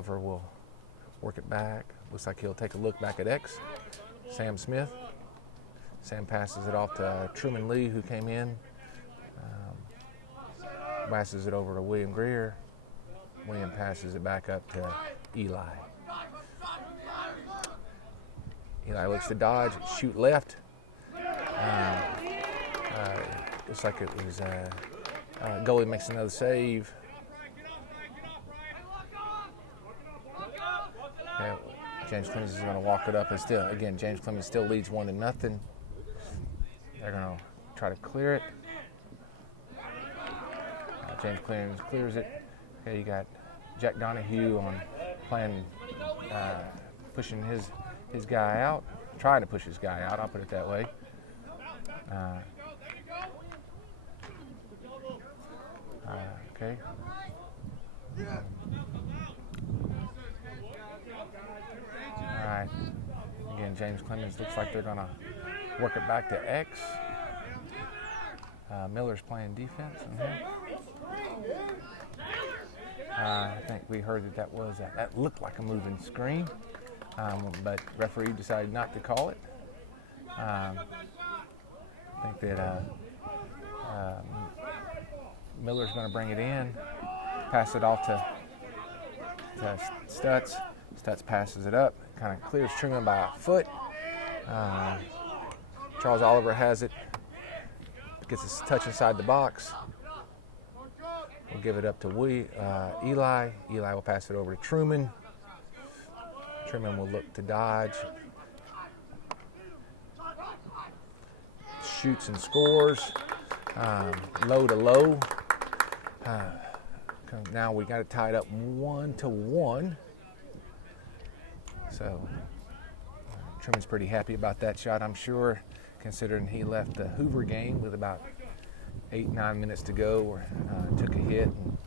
Oliver will work it back. Looks like he'll take a look back at X. Sam Smith. Sam passes it off to Truman Lee, who came in. Passes it over to William Greer. William passes it back up to Eli. Eli looks to dodge, shoot left. Looks like it was goalie makes another save. Okay, James Clemens is going to walk it up, and still, again, James Clemens still leads 1-0. They're going to try to clear it. James Clemens clears it. Okay, you got Jack Donahue on playing, pushing his guy out, trying to push his guy out. I'll put it that way. Okay. All right. Again, James Clemens looks like they're going to work it back to X. Miller's playing defense in here. I think we heard that looked like a moving screen, but referee decided not to call it. I think that Miller's going to bring it in, pass it off to Stutz. Stutz passes it up, kind of clears Truman by a foot. Charles Oliver has it, gets his touch inside the box. We'll give it up to Eli. Eli will pass it over to Truman. Truman will look to dodge. Shoots and scores. Low to low. Now we got it tied up 1-1. So Truman's pretty happy about that shot, I'm sure, considering he left the Hoover game with about 8-9 minutes to go, took a hit and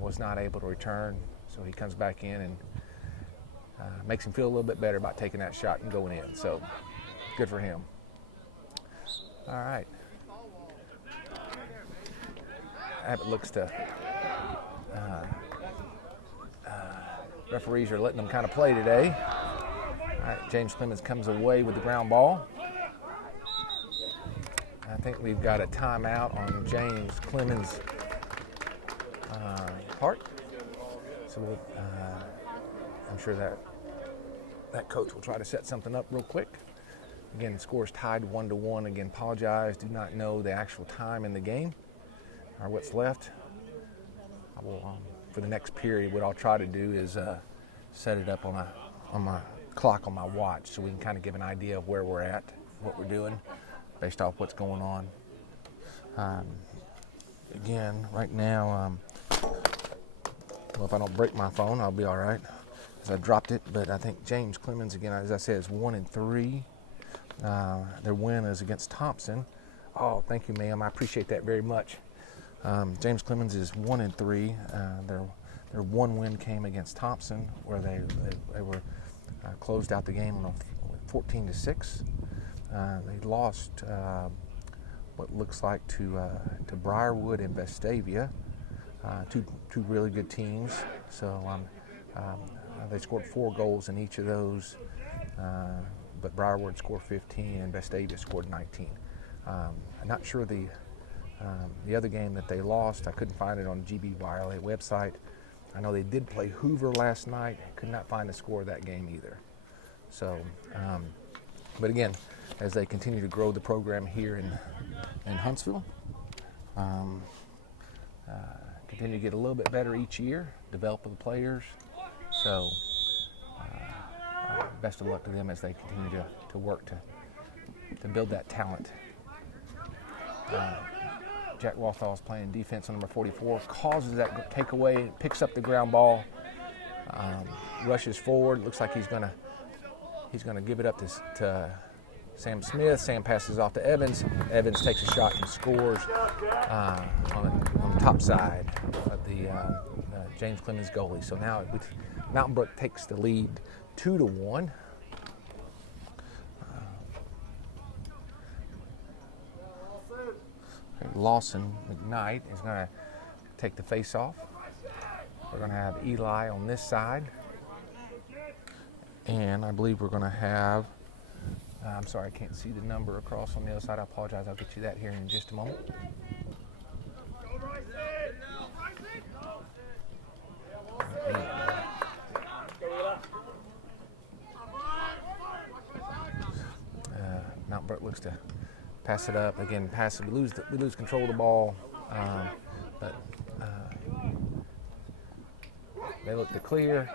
was not able to return. So he comes back in and makes him feel a little bit better about taking that shot and going in. So good for him. All right. Abbott looks to referees are letting them kind of play today. All right, James Clemens comes away with the ground ball. I think we've got a timeout on James Clemens' part. So I'm sure that coach will try to set something up real quick. Again, the score is tied 1-1. Again, apologize, do not know the actual time in the game or what's left. I will, for the next period, what I'll try to do is set it up on my clock on my watch so we can kind of give an idea of where we're at, what we're doing, based off what's going on. Again, right now, well, if I don't break my phone, I'll be all right, because I dropped it. But I think James Clemens, again, as I said, is 1-3. Their win is against Thompson. Oh, thank you, ma'am. I appreciate that very much. James Clemens is 1-3. Their one win came against Thompson, where they were closed out the game on a 14-6. They lost what looks like to Briarwood and Vestavia, two really good teams. So they scored 4 goals in each of those, but Briarwood scored 15 and Vestavia scored 19. I'm not sure the other game that they lost. I couldn't find it on GBYLA website. I know they did play Hoover last night. Could not find the score of that game either. So, but again, as they continue to grow the program here in Huntsville, continue to get a little bit better each year, develop the players. So, best of luck to them as they continue to work to build that talent. Jack Walthall is playing defense on number 44, causes that takeaway, picks up the ground ball, rushes forward. Looks like he's gonna give it up to Sam Smith. Sam passes off to Evans. Evans takes a shot and scores on the top side of the James Clemens goalie. So now Mountain Brook takes the lead 2-1. Lawson McKnight is going to take the face off. We're going to have Eli on this side. And I believe we're going to have, I'm sorry, I can't see the number across on the other side. I apologize. I'll get you that here in just a moment. Mount Brook looks to pass it up. Again, pass it. We lose control of the ball. But they look to clear.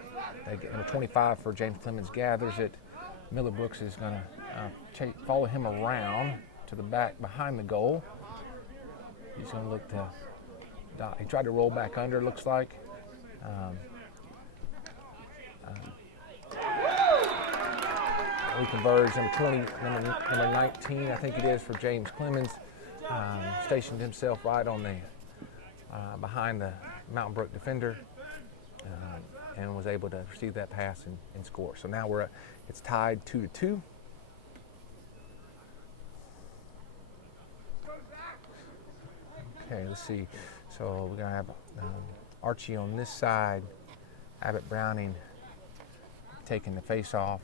Number 25 for James Clemens gathers it. Miller Brooks is going to follow him around to the back behind the goal. He's going to look to, he tried to roll back under, looks like. He converts. Number 20, number 19, I think it is, for James Clemens. Stationed himself right on the, behind the Mountain Brook defender. And was able to receive that pass and score. So now it's tied 2-2. Okay, let's see. So we're gonna have Archie on this side, Abbott Browning taking the face off,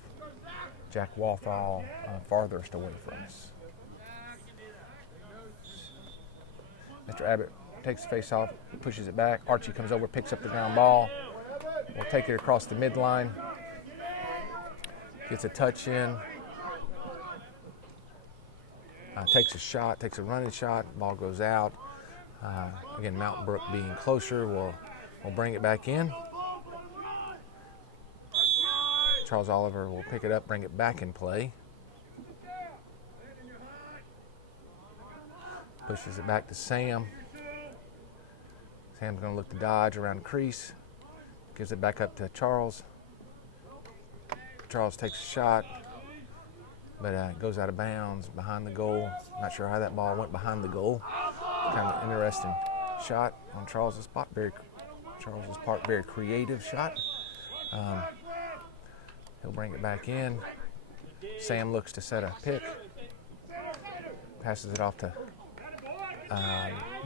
Jack Walthall farthest away from us. Mr. Abbott takes the face off, pushes it back. Archie comes over, picks up the ground ball. We'll take it across the midline. Gets a touch in. Takes a shot, takes a running shot. Ball goes out. Again, Mountain Brook being closer, we'll bring it back in. Charles Oliver will pick it up, bring it back in play. Pushes it back to Sam. Sam's going to look to dodge around the crease. Gives it back up to Charles. Charles takes a shot, but it goes out of bounds behind the goal. Not sure how that ball went behind the goal. Kind of an interesting shot on Charles's part. Very creative shot. He'll bring it back in. Sam looks to set a pick. Passes it off to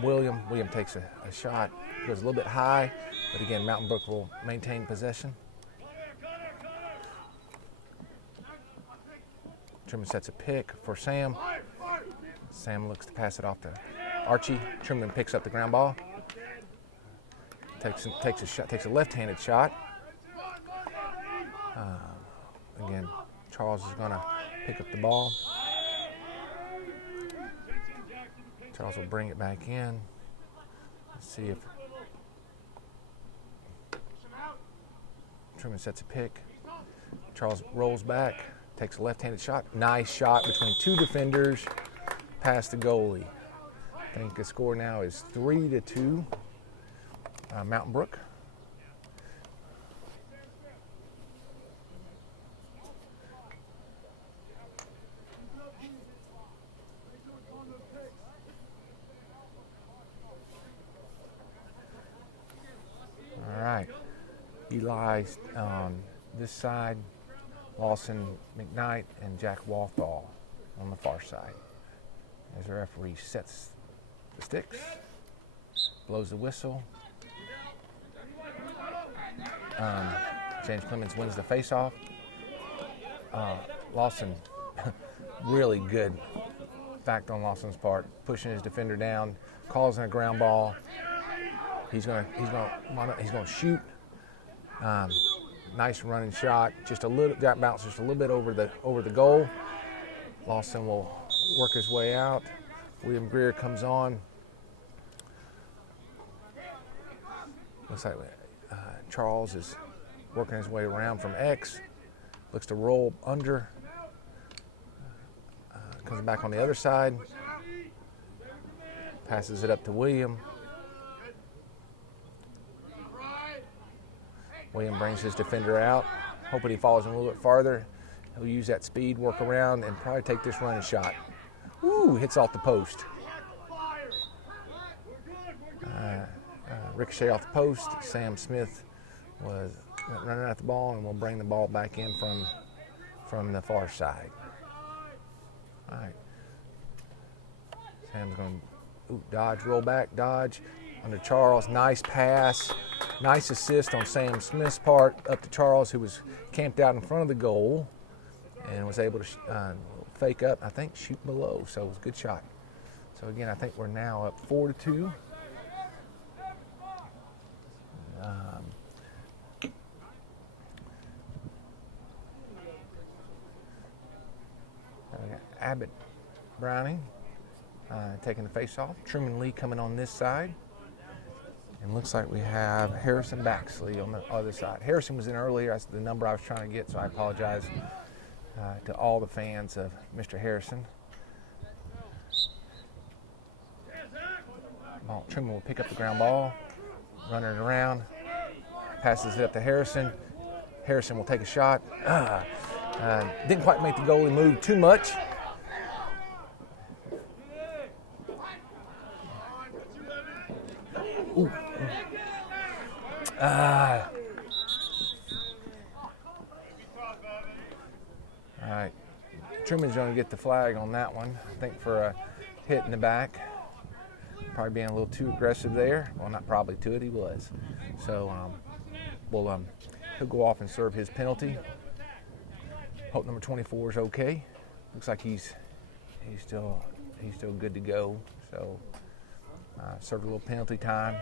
William. William takes a shot. Goes a little bit high, but again, Mountain Brook will maintain possession. Truman sets a pick for Sam. Sam looks to pass it off to Archie. Truman picks up the ground ball. Takes a shot. Takes a left-handed shot. Again, Charles is going to pick up the ball. Charles will bring it back in. Let's see if Truman sets a pick. Charles rolls back, takes a left-handed shot. Nice shot between two defenders, past the goalie. I think the score now is 3-2, Mountain Brook. All right, Eli on this side, Lawson McKnight and Jack Walthall on the far side. As the referee sets the sticks, blows the whistle. James Clemens wins the face-off. Lawson, really good fact on Lawson's part, pushing his defender down, causing a ground ball. He's gonna shoot. Nice running shot. Just a little, that bounce just a little bit over the goal. Lawson will work his way out. William Greer comes on. Looks like Charles is working his way around from X. Looks to roll under. Comes back on the other side. Passes it up to William. William brings his defender out, hoping he follows him a little bit farther. He'll use that speed, work around, and probably take this running shot. Ooh, hits off the post. Ricochet off the post. Sam Smith was running at the ball, and we'll bring the ball back in from the far side. All right. Sam's going to dodge, roll back, dodge under Charles. Nice pass. Nice assist on Sam Smith's part up to Charles, who was camped out in front of the goal and was able to fake up, I think, shoot below. So it was a good shot. So again, I think we're now up 4-2. Abbott Browning taking the face off. Truman Lee coming on this side. And looks like we have Harrison Baxley on the other side. Harrison was in earlier. That's the number I was trying to get, so I apologize to all the fans of Mr. Harrison. Truman will pick up the ground ball, run it around, passes it up to Harrison. Harrison will take a shot. Didn't quite make the goalie move too much. Ooh. All right. Truman's going to get the flag on that one, I think, for a hit in the back. Probably being a little too aggressive there. Well, not probably to it, he was. So he'll go off and serve his penalty. Hope number 24 is okay. Looks like he's still good to go. So served a little penalty time.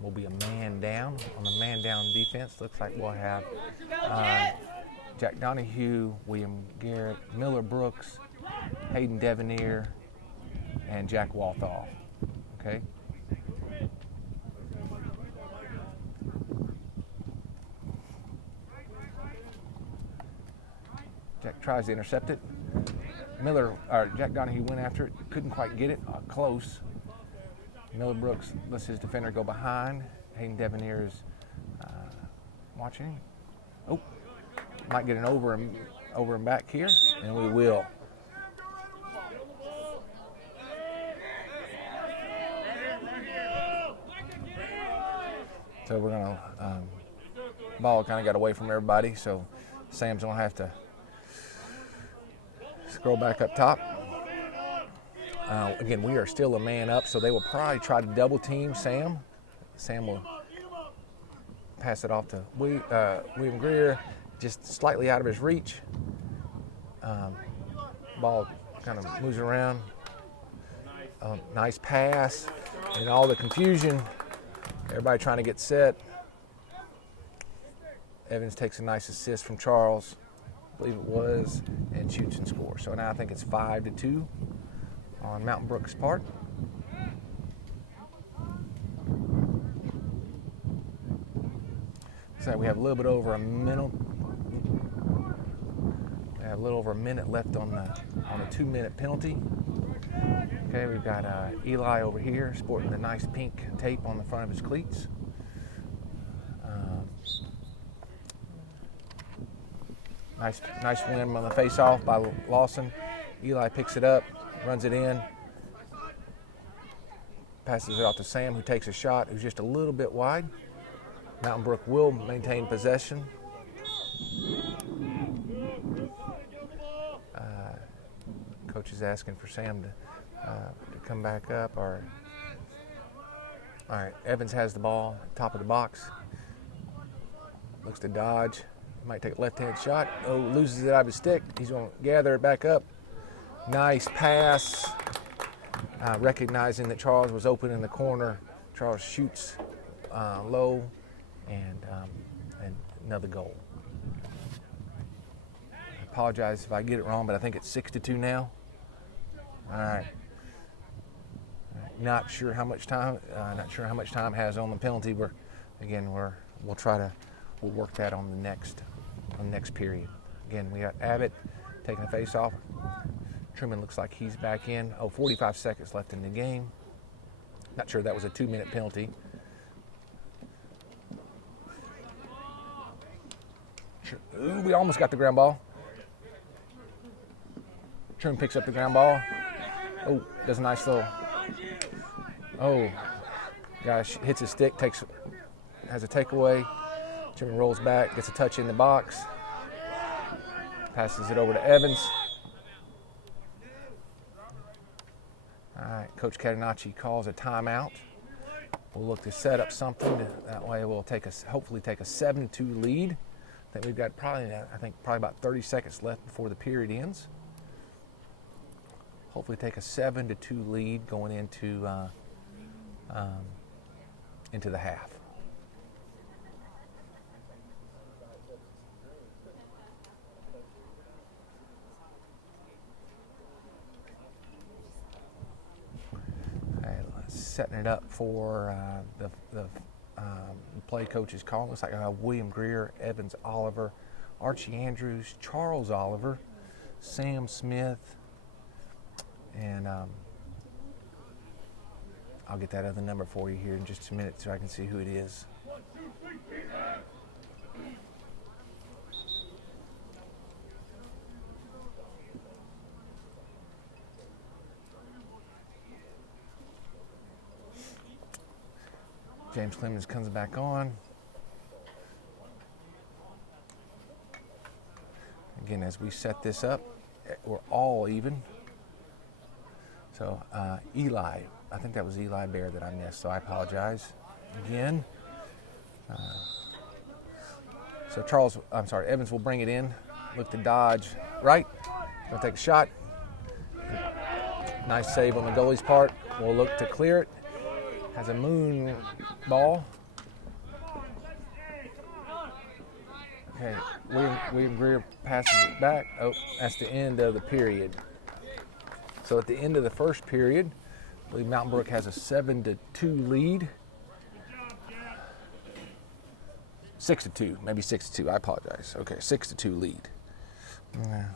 Will be a man down. On the man down defense, looks like we'll have Jack Donahue, William Garrett, Miller Brooks, Hayden Devanere, and Jack Walthall. Okay. Jack tries to intercept it. Jack Donahue went after it, couldn't quite get it, close. Miller Brooks lets his defender go behind. Hayden Devanere is watching. Oh, might get an over and back here, and we will. So we're gonna ball kind of got away from everybody, so Sam's gonna have to scroll back up top. Again, we are still a man up, so they will probably try to double team Sam. Sam will pass it off to William Greer, just slightly out of his reach. Ball kind of moves around. Nice pass, and all the confusion. Everybody trying to get set. Evans takes a nice assist from Charles, I believe it was, and shoots and scores. So now I think it's 5-2 on Mountain Brook's part. So we have a little bit over a minute. We have a little over a minute left on a 2-minute penalty. Okay, we've got Eli over here sporting the nice pink tape on the front of his cleats. Nice win on the face-off by Lawson. Eli picks it up, runs it in, passes it off to Sam, who takes a shot, who's just a little bit wide. Mountain Brook will maintain possession. Coach is asking for Sam to come back up. All right, Evans has the ball, top of the box. Looks to dodge. Might take a left-hand shot. Oh, loses it out of his stick. He's going to gather it back up. Nice pass. Recognizing that Charles was open in the corner. Charles shoots low, and another goal. I apologize if I get it wrong, but I think it's 6-2 now. All right. Not sure how much time has on the penalty. We'll work that on the next period. Again, we got Abbott taking the face off. Truman looks like he's back in. 45 seconds left in the game. Not sure that was a 2-minute penalty. Ooh, we almost got the ground ball. Truman picks up the ground ball. Oh, does a nice little. Oh, gosh, hits his stick, has a takeaway. Truman rolls back, gets a touch in the box. Passes it over to Evans. All right, Coach Catenacci calls a timeout. We'll look to set up something. That way we'll hopefully take a 7-2 lead. I think we've got probably about 30 seconds left before the period ends. Hopefully take a 7-2 lead going into the half. Setting it up for the play coach's call. Looks like I have William Greer, Evans Oliver, Archie Andrews, Charles Oliver, Sam Smith, and I'll get that other number for you here in just a minute so I can see who it is. James Clemens comes back on. Again, as we set this up, we're all even. So Eli, I think that was Eli Bear that I missed, so I apologize again. Evans will bring it in. Look to dodge right. Gonna take a shot. Nice save on the goalie's part. We'll look to clear it. Has a moon ball. Okay, William Greer passes it back. Oh, that's the end of the period. So at the end of the first period, I believe Mountain Brook has a 7-2 lead. 6-2, maybe 6-2. I apologize. Okay, 6-2 lead. Yeah.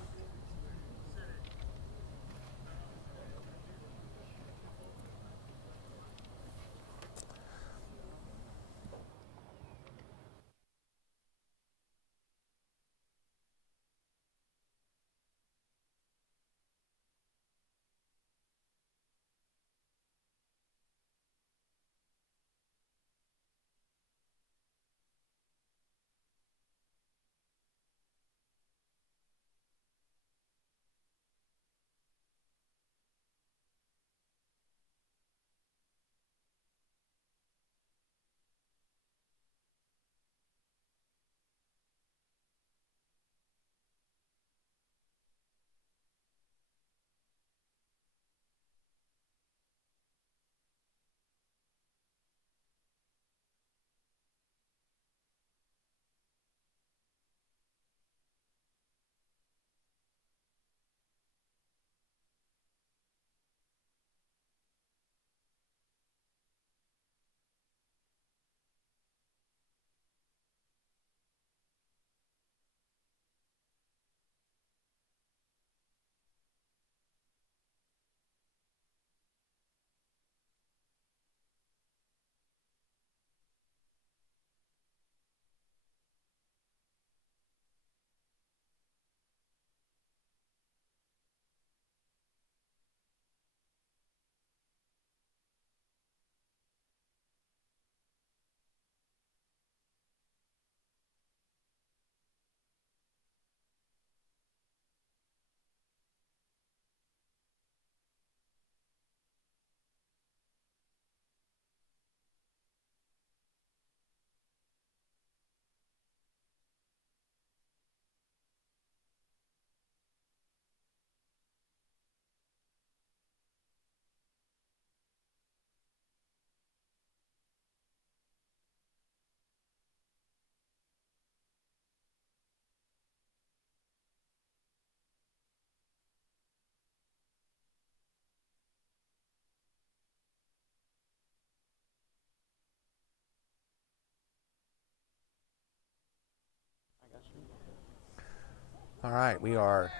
All right, we are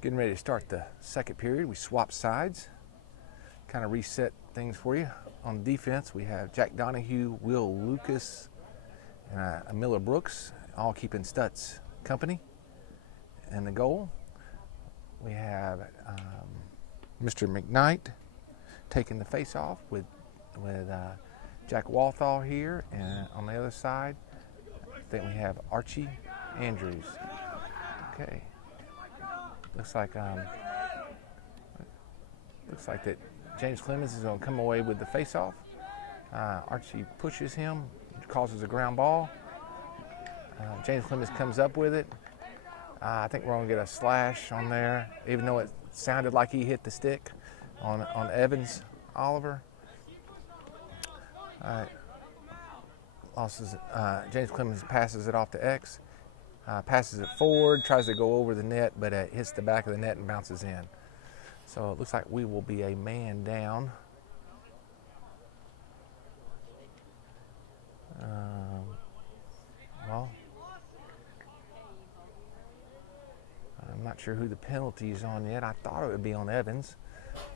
getting ready to start the second period. We swap sides, kind of reset things for you. On defense, we have Jack Donahue, Will Lucas, and Miller Brooks, all keeping Stutz company. In the goal, we have Mr. McKnight taking the face-off with Jack Walthall here, and on the other side, I think we have Archie Andrews. Okay. Looks like that James Clemens is going to come away with the face-off. Archie pushes him, causes a ground ball. James Clemens comes up with it. I think we're going to get a slash on there, even though it sounded like he hit the stick on Evans Oliver. James Clemens passes it off to X, passes it forward, tries to go over the net, but it hits the back of the net and bounces in. So it looks like we will be a man down. Well, I'm not sure who the penalty is on yet. I thought it would be on Evans.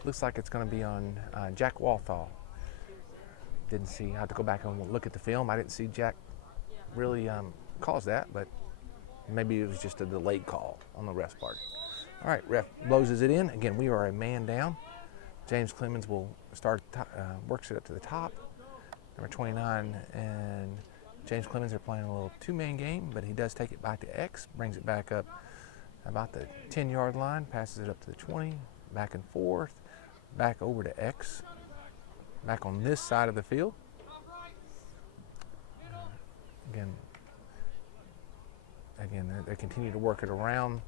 Looks like it's going to be on Jack Walthall. Didn't see. I have to go back and look at the film. I didn't see Jack really cause that, but maybe it was just a delayed call on the ref's part. All right, ref blows it in. Again, we are a man down. James Clemens will start, works it up to the top. Number 29 and James Clemens are playing a little two-man game, but he does take it back to X, brings it back up about the 10-yard line, passes it up to the 20, back and forth, back over to X, back on this side of the field. Again, they continue to work it around.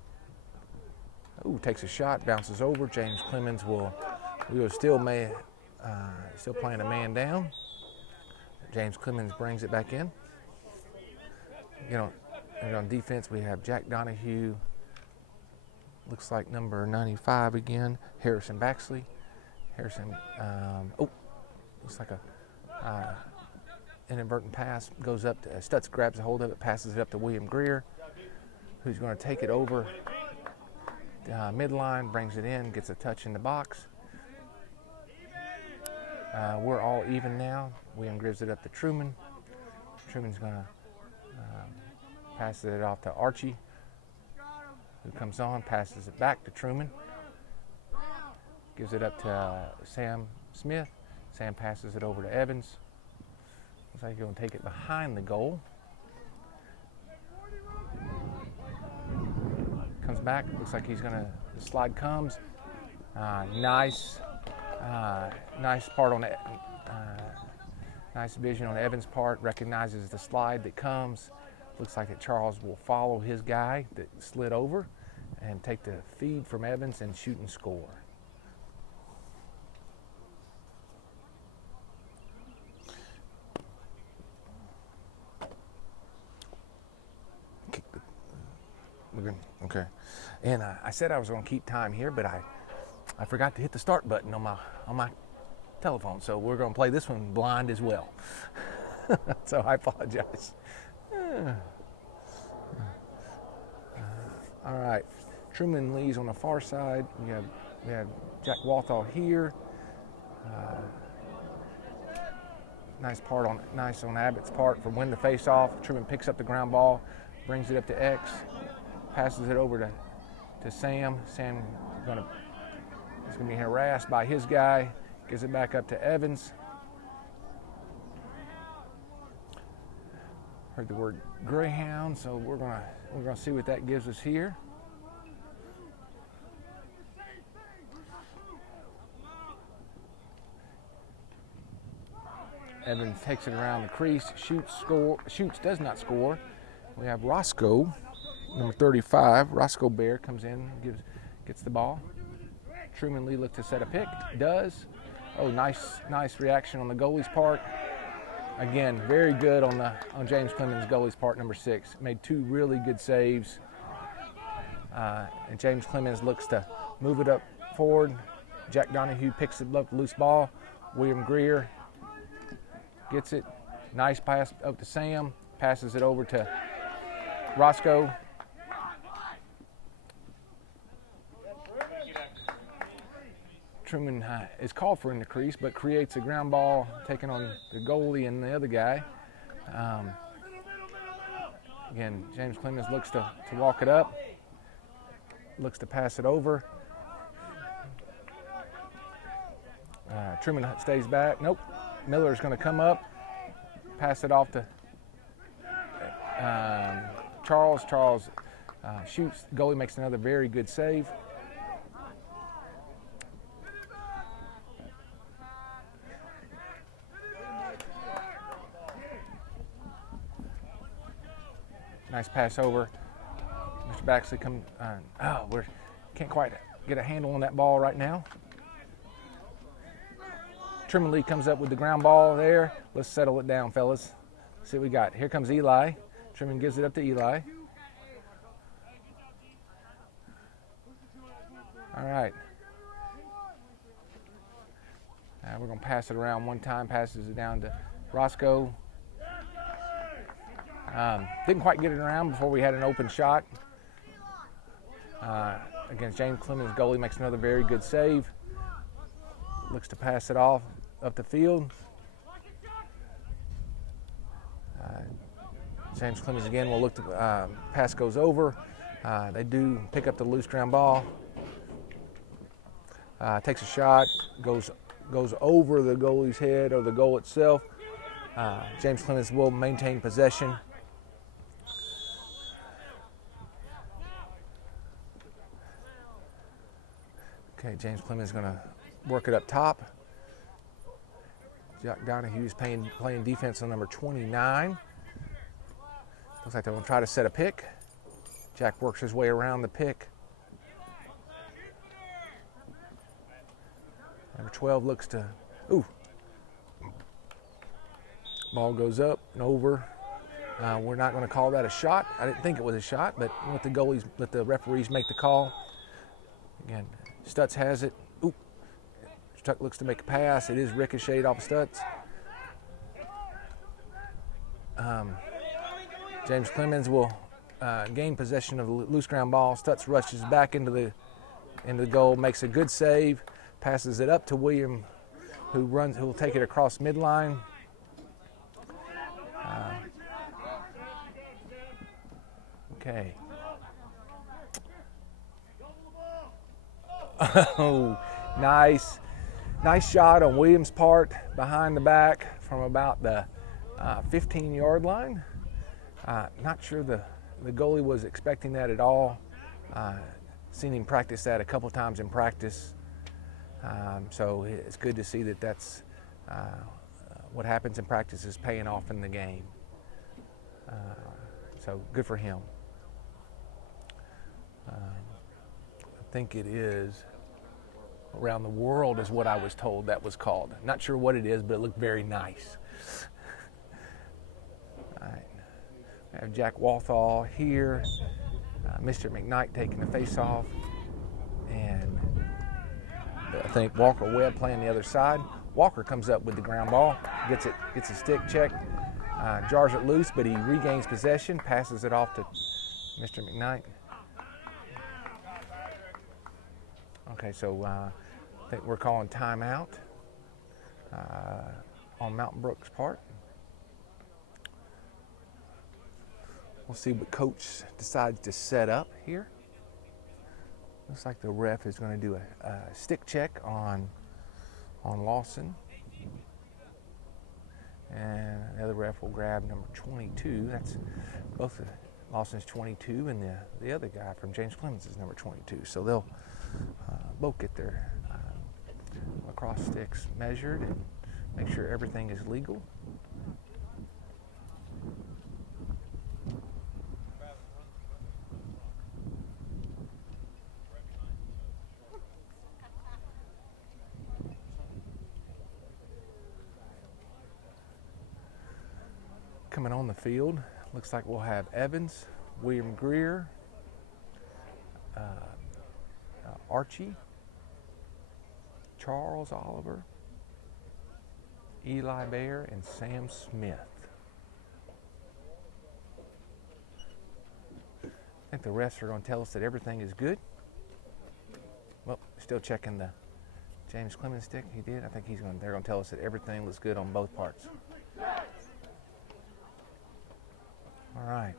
Ooh, takes a shot, bounces over. James Clemens we are still playing a man down. James Clemens brings it back in. And on defense, we have Jack Donahue. Looks like number 95 again, Harrison Baxley. Harrison, looks like a inadvertent pass, goes up to Stutz, grabs a hold of it, passes it up to William Greer, who's going to take it over midline, brings it in, gets a touch in the box. We're all even now. William gives it up to Truman. Truman's going to pass it off to Archie, who comes on, passes it back to Truman. Gives it up to Sam Smith. Sam passes it over to Evans. Looks like he's going to take it behind the goal. Comes back. Looks like he's going to. The slide comes. Nice part on it. Nice vision on Evans' part. Recognizes the slide that comes. Looks like that Charles will follow his guy that slid over and take the feed from Evans and shoot and score. Okay, and I said I was going to keep time here, but I forgot to hit the start button on my telephone, so we're going to play this one blind as well. So I apologize. All right, Truman leads on the far side. We have Jack Walthall here. Nice on Abbott's part for win the face-off. Truman picks up the ground ball, brings it up to X, passes it over to Sam. Sam is going to be harassed by his guy. Gives it back up to Evans. Heard the word greyhound, so we're gonna see what that gives us here. Evans takes it around the crease, shoots, does not score. We have Roscoe, number 35. Roscoe Bear comes in, gets the ball. Truman Lee looks to set a pick, does. Oh, nice reaction on the goalie's part. Again, very good on James Clemens' goalie's part, number 6. Made 2 really good saves. And James Clemens looks to move it up forward. Jack Donahue picks it up, loose ball. William Greer gets it. Nice pass up to Sam. Passes it over to Roscoe. Truman is called for in the crease, but creates a ground ball, taking on the goalie and the other guy. Again, James Clemens looks to walk it up, looks to pass it over. Truman stays back. Nope. Miller's going to come up, pass it off to Charles. Charles shoots. Goalie makes another very good save. Nice pass over. Mr. Baxley we can't quite get a handle on that ball right now. Trimley comes up with the ground ball there. Let's settle it down, fellas. See what we got. Here comes Eli. Trimley gives it up to Eli. All right. We're going to pass it around one time. Passes it down to Roscoe. Didn't quite get it around before we had an open shot. Against James Clemens, goalie makes another very good save. Looks to pass it off up the field. James Clemens again will look to pass goes over. They do pick up the loose ground ball. Takes a shot, goes over the goalie's head or the goal itself. James Clemens will maintain possession. Okay, James Clemens is going to work it up top. Jack Donahue's playing defense on number 29. Looks like they're going to try to set a pick. Jack works his way around the pick. Number 12 looks to, ball goes up and over. We're not going to call that a shot. I didn't think it was a shot, but let the referees make the call. Again, Stutz has it. Stutz looks to make a pass. It is ricocheted off Stutz. James Clemens will gain possession of the loose ground ball. Stutz rushes back into the goal, makes a good save, passes it up to William, who will take it across midline. Okay. Oh, nice shot on Williams' part behind the back from about the 15-yard line. Not sure the goalie was expecting that at all. Seen him practice that a couple times in practice. So it's good to see that's what happens in practice is paying off in the game. So good for him. I think it is Around the World is what I was told that was called. Not sure what it is, but it looked very nice. All right. I have Jack Walthall here. Mr. McKnight taking the face-off. And I think Walker Webb playing the other side. Walker comes up with the ground ball, gets a stick check, jars it loose, but he regains possession, passes it off to Mr. McKnight. Okay, so I think we're calling timeout on Mountain Brook's part. We'll see what coach decides to set up here. Looks like the ref is going to do a stick check on Lawson. And the other ref will grab number 22. That's both Lawson's 22 and the other guy from James Clemens is number 22. So they'll both get their lacrosse sticks measured and make sure everything is legal. Coming on the field, looks like we'll have Evans, William Greer, Archie, Charles Oliver, Eli Bear, and Sam Smith. I think the refs are going to tell us that everything is good. Well, still checking the James Clemens stick. He did. I think they're going to tell us that everything looks good on both parts. All right,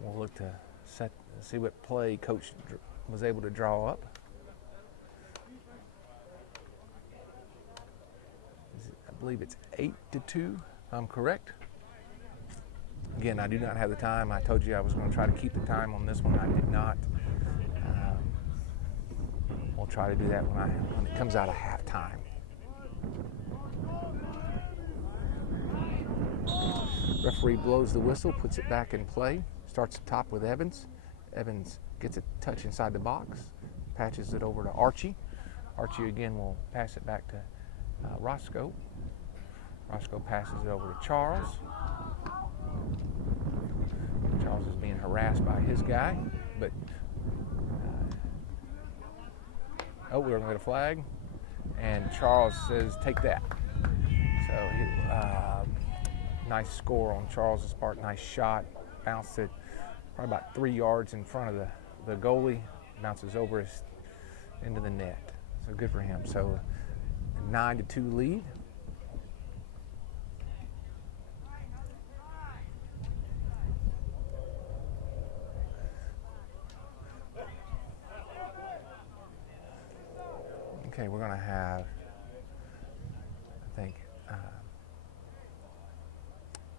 we'll look to see what play coach was able to draw up. I believe it's 8-2, if I'm correct. Again, I do not have the time. I told you I was going to try to keep the time on this one. I did not. We'll try to do that when it comes out of halftime. Referee blows the whistle, puts it back in play. starts up top with Evans. Evans gets a touch inside the box, patches it over to Archie. Archie again will pass it back to Roscoe. Roscoe passes it over to Charles. Charles is being harassed by his guy, but we're going to get a flag, and Charles says, "Take that." So nice score on Charles's part. Nice shot, bounced it probably about 3 yards in front of the goalie, bounces over into the net. So good for him. So 9-2 lead. Okay, we're going to have, I think,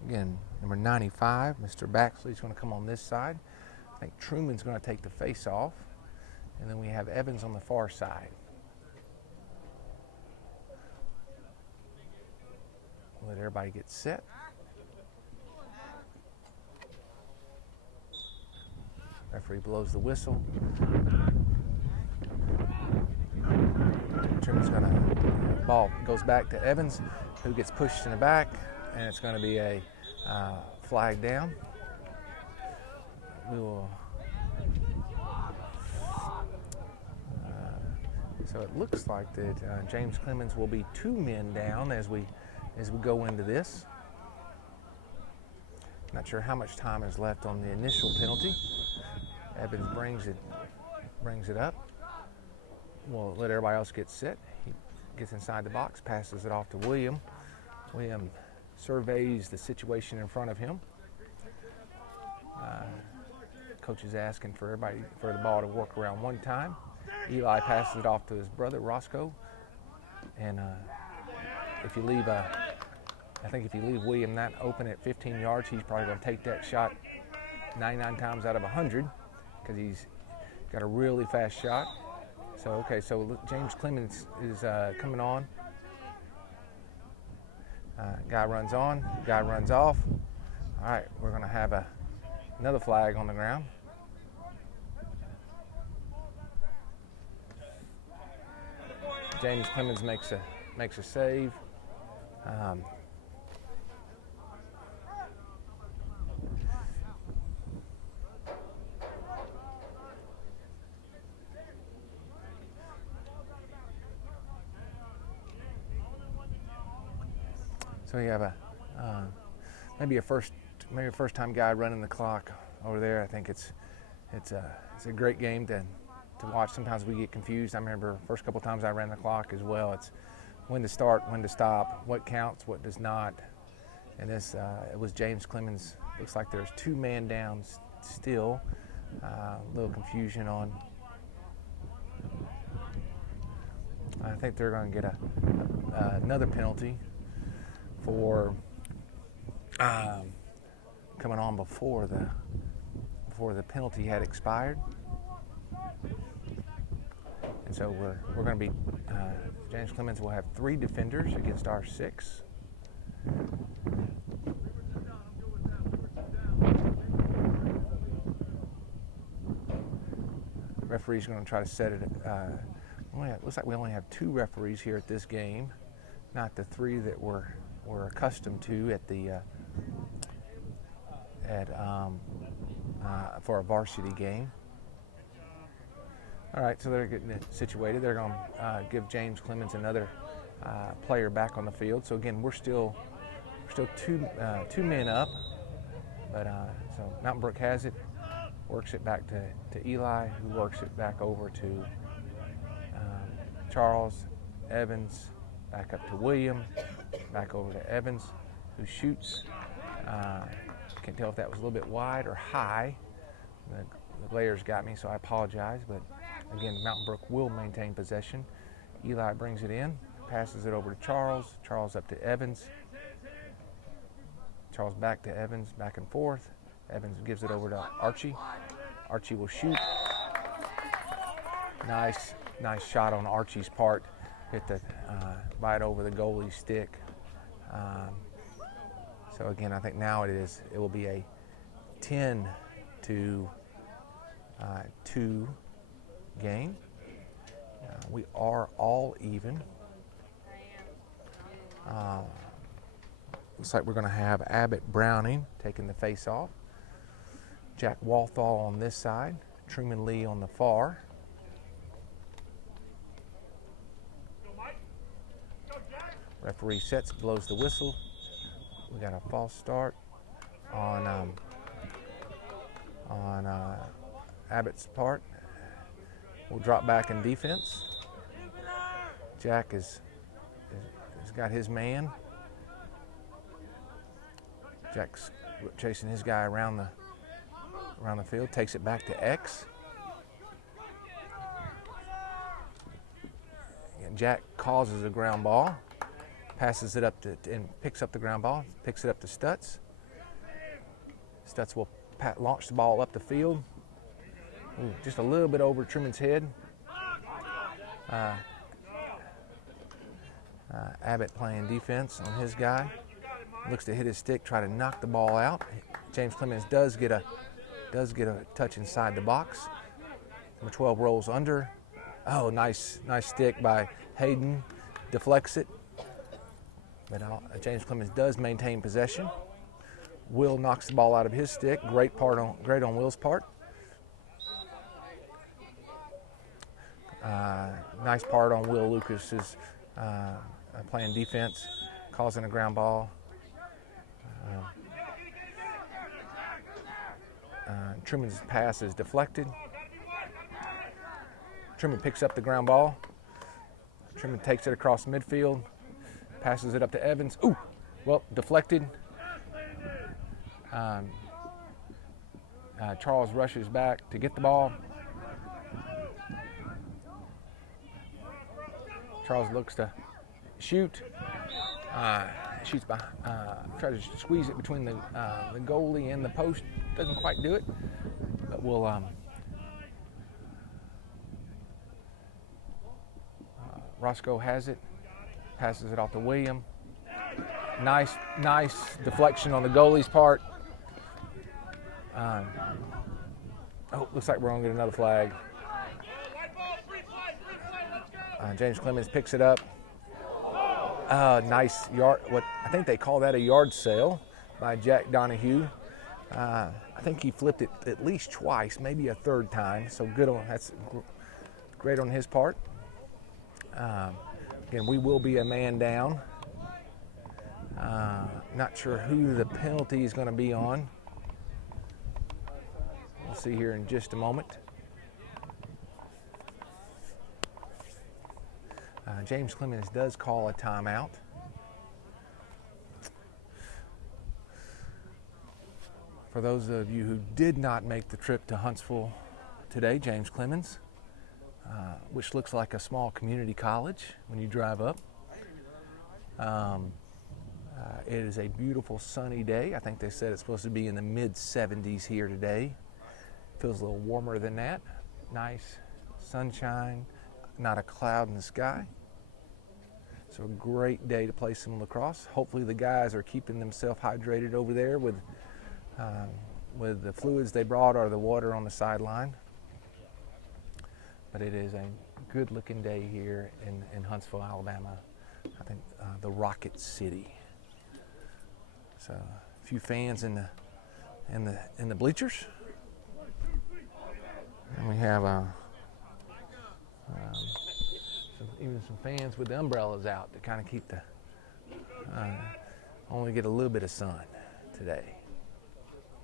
again, number 95, Mr. Baxley's going to come on this side. I think Truman's going to take the face off. And then we have Evans on the far side. Let everybody get set. Referee blows the whistle. Truman's going to, ball goes back to Evans, who gets pushed in the back, and it's going to be a flag down. We will. So it looks like that James Clemens will be 2 men down as we go into this. Not sure how much time is left on the initial penalty. Evans brings it up. We'll let everybody else get set. He gets inside the box, passes it off to William. William surveys the situation in front of him. Coach is asking for the ball to work around one time. Eli passes it off to his brother Roscoe, and if you leave William that open at 15 yards, he's probably going to take that shot 99 times out of 100 because he's got a really fast shot. So James Clemens is coming on. Guy runs on, guy runs off. All right, we're going to have another flag on the ground. James Clemens makes a save. So you have maybe a first time guy running the clock over there. I think it's a great game to watch. Sometimes we get confused. I remember first couple times I ran the clock as well. It's when to start, when to stop, what counts, what does not. And this it was James Clemens. Looks like there's 2 man down still. A little confusion on. I think they're going to get another penalty for coming on before the penalty had expired. And so we're going to be, James Clemens will have 3 defenders against our 6. Referee's going to try to set it. Looks like we only have 2 referees here at this game, not the 3 that we're accustomed to at the for a varsity game. All right, so they're getting it situated. They're going to give James Clemens another player back on the field. So again, we're still 2 men up, but so Mountain Brook has it, works it back to Eli, who works it back over to Charles, Evans, back up to William, back over to Evans, who shoots. Can't tell if that was a little bit wide or high. The glares got me, so I apologize. But again, Mountain Brook will maintain possession. Eli brings it in, passes it over to Charles. Charles up to Evans. Charles back to Evans, back and forth. Evans gives it over to Archie. Archie will shoot. Nice shot on Archie's part. Hit the right over the goalie's stick. So again, I think now it will be a 10 to 2 game. We are all even. Looks like we're going to have Abbott Browning taking the face off. Jack Walthall on this side. Truman Lee on the far. Referee sets, blows the whistle. We got a false start on Abbott's part. We'll drop back in defense. Jack has got his man. Jack's chasing his guy around the field. Takes it back to X. And Jack causes a ground ball. Passes it up and picks up the ground ball. Picks it up to Stutz. Stutz will launch the ball up the field. Ooh, just a little bit over Truman's head. Abbott playing defense on his guy. Looks to hit his stick, try to knock the ball out. James Clemens does get a touch inside the box. Number 12 rolls under. Oh, nice stick by Hayden. Deflects it. But James Clemens does maintain possession. Will knocks the ball out of his stick. Great on Will's part. Nice part on Will Lucas's playing defense, causing a ground ball. Truman's pass is deflected. Truman picks up the ground ball. Truman takes it across midfield. Passes it up to Evans. Ooh, well, deflected. Charles rushes back to get the ball. Charles looks to shoot. Shoots by. Tries to squeeze it between the goalie and the post. Doesn't quite do it, but we'll. Roscoe has it. Passes it off to William. Nice deflection on the goalie's part. Looks like we're going to get another flag. James Clemens picks it up. Nice yard. What I think they call that a yard sale by Jack Donahue. I think he flipped it at least twice, maybe a third time. So good on that's great on his part. Again, we will be a man down. Not sure who the penalty is going to be on. We'll see here in just a moment. James Clemens does call a timeout. For those of you who did not make the trip to Huntsville today, James Clemens, which looks like a small community college when you drive up. It is a beautiful sunny day. I think they said it's supposed to be in the mid-70s here today. Feels a little warmer than that. Nice sunshine, not a cloud in the sky. So a great day to play some lacrosse. Hopefully the guys are keeping themselves hydrated over there with the fluids they brought or the water on the sideline. But it is a good-looking day here in Huntsville, Alabama. I think the Rocket City. So a few fans in the bleachers, and we have even some fans with the umbrellas out to kind of keep the only get a little bit of sun today.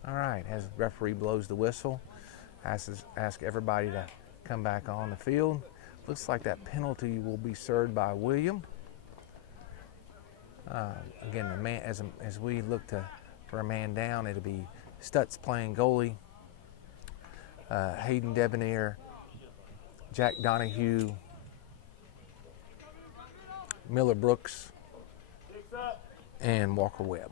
All right, as the referee blows the whistle, ask everybody to come back on the field. Looks like that penalty will be served by William. Again, the man, as we look for a man down, it'll be Stutz playing goalie, Hayden Debonair, Jack Donahue, Miller Brooks, and Walker Webb.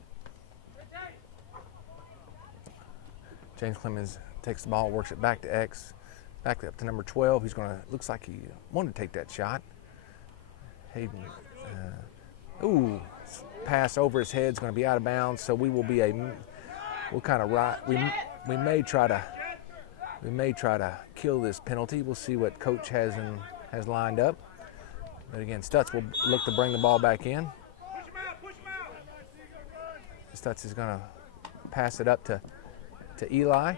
James Clemens takes the ball, works it back to X, back up to number 12. He's going to, looks like he wanted to take that shot. Hayden, pass over his head is going to be out of bounds, so we will be we'll kind of we may try to We may try to kill this penalty. We'll see what coach has lined up. But again, Stutz will look to bring the ball back in. Stutz is going to pass it up to Eli.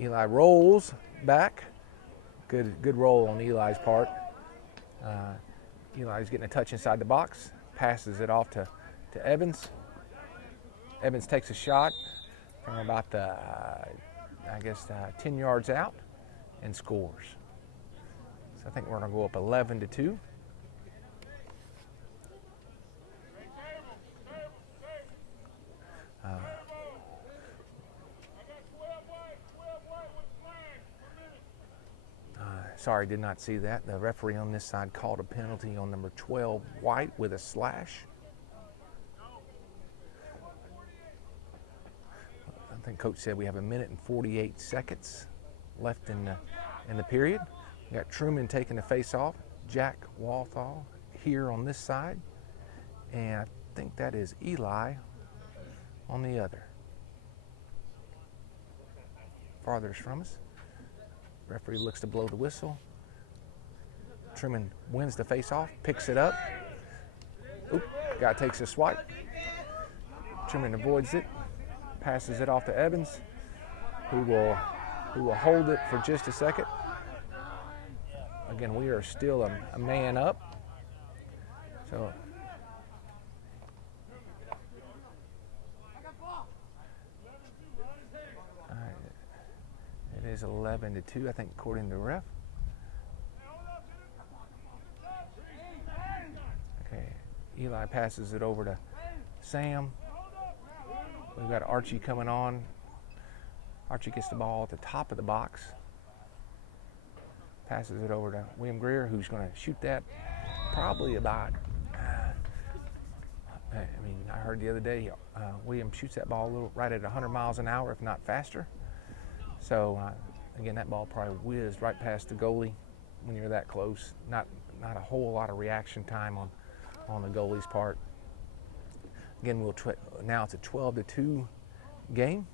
Eli rolls back. Good roll on Eli's part. Eli's getting a touch inside the box. Passes it off to Evans. Evans takes a shot from about 10 yards out and scores. So I think we're going to go up 11-2. Sorry, did not see that. The referee on this side called a penalty on number 12, White, with a slash. I think coach said we have 1 minute and 48 seconds left in the period. We got Truman taking the face off, Jack Walthall here on this side, and I think that is Eli on the other. Farthest from us. Referee looks to blow the whistle. Truman wins the face-off, picks it up. Oop, guy takes a swipe. Truman avoids it, passes it off to Evans, who will hold it for just a second. Again, we are still a man up. So it is 11-2, I think, according to the ref. Okay, Eli passes it over to Sam. We've got Archie coming on. Archie gets the ball at the top of the box. Passes it over to William Greer, who's going to shoot that probably about, I heard the other day, William shoots that ball right at 100 miles an hour, if not faster. So, again, that ball probably whizzed right past the goalie when you're that close. Not a whole lot of reaction time on the goalie's part. Again, now it's a 12-2 game.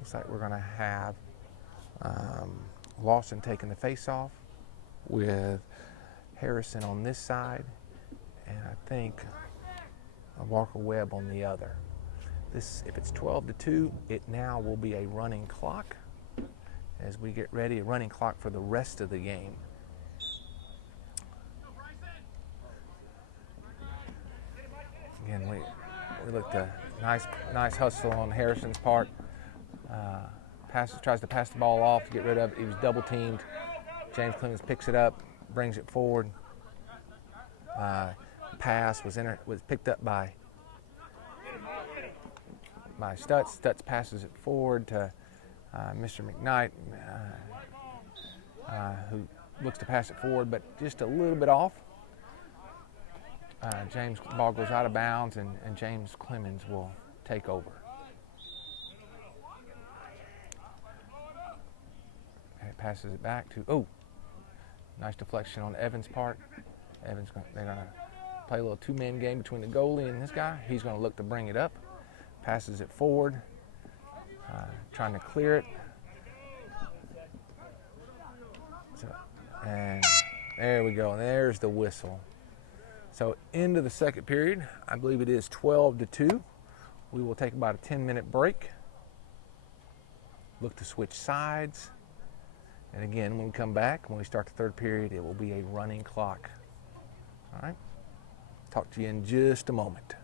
Looks like we're going to have Lawson taking the face-off with Harrison on this side, and I think Walker Webb on the other. If it's 12-2, it now will be a running clock as we get ready, a running clock for the rest of the game. Again, we looked a nice hustle on Harrison's part. Tries to pass the ball off to get rid of it. He was double teamed. James Clemens picks it up, brings it forward. Pass was picked up by Stutz. Stutz passes it forward to Mr. McKnight, who looks to pass it forward, but just a little bit off. James' ball goes out of bounds, and James Clemens will take over. Passes it back to, nice deflection on Evans' part. They're going to play a little two-man game between the goalie and this guy. He's going to look to bring it up. Passes it forward, trying to clear it. And there we go. And there's the whistle. So into the second period, I believe it is 12-2. We will take about a 10-minute break. Look to switch sides. And again, when we come back, when we start the third period, it will be a running clock. All right? Talk to you in just a moment.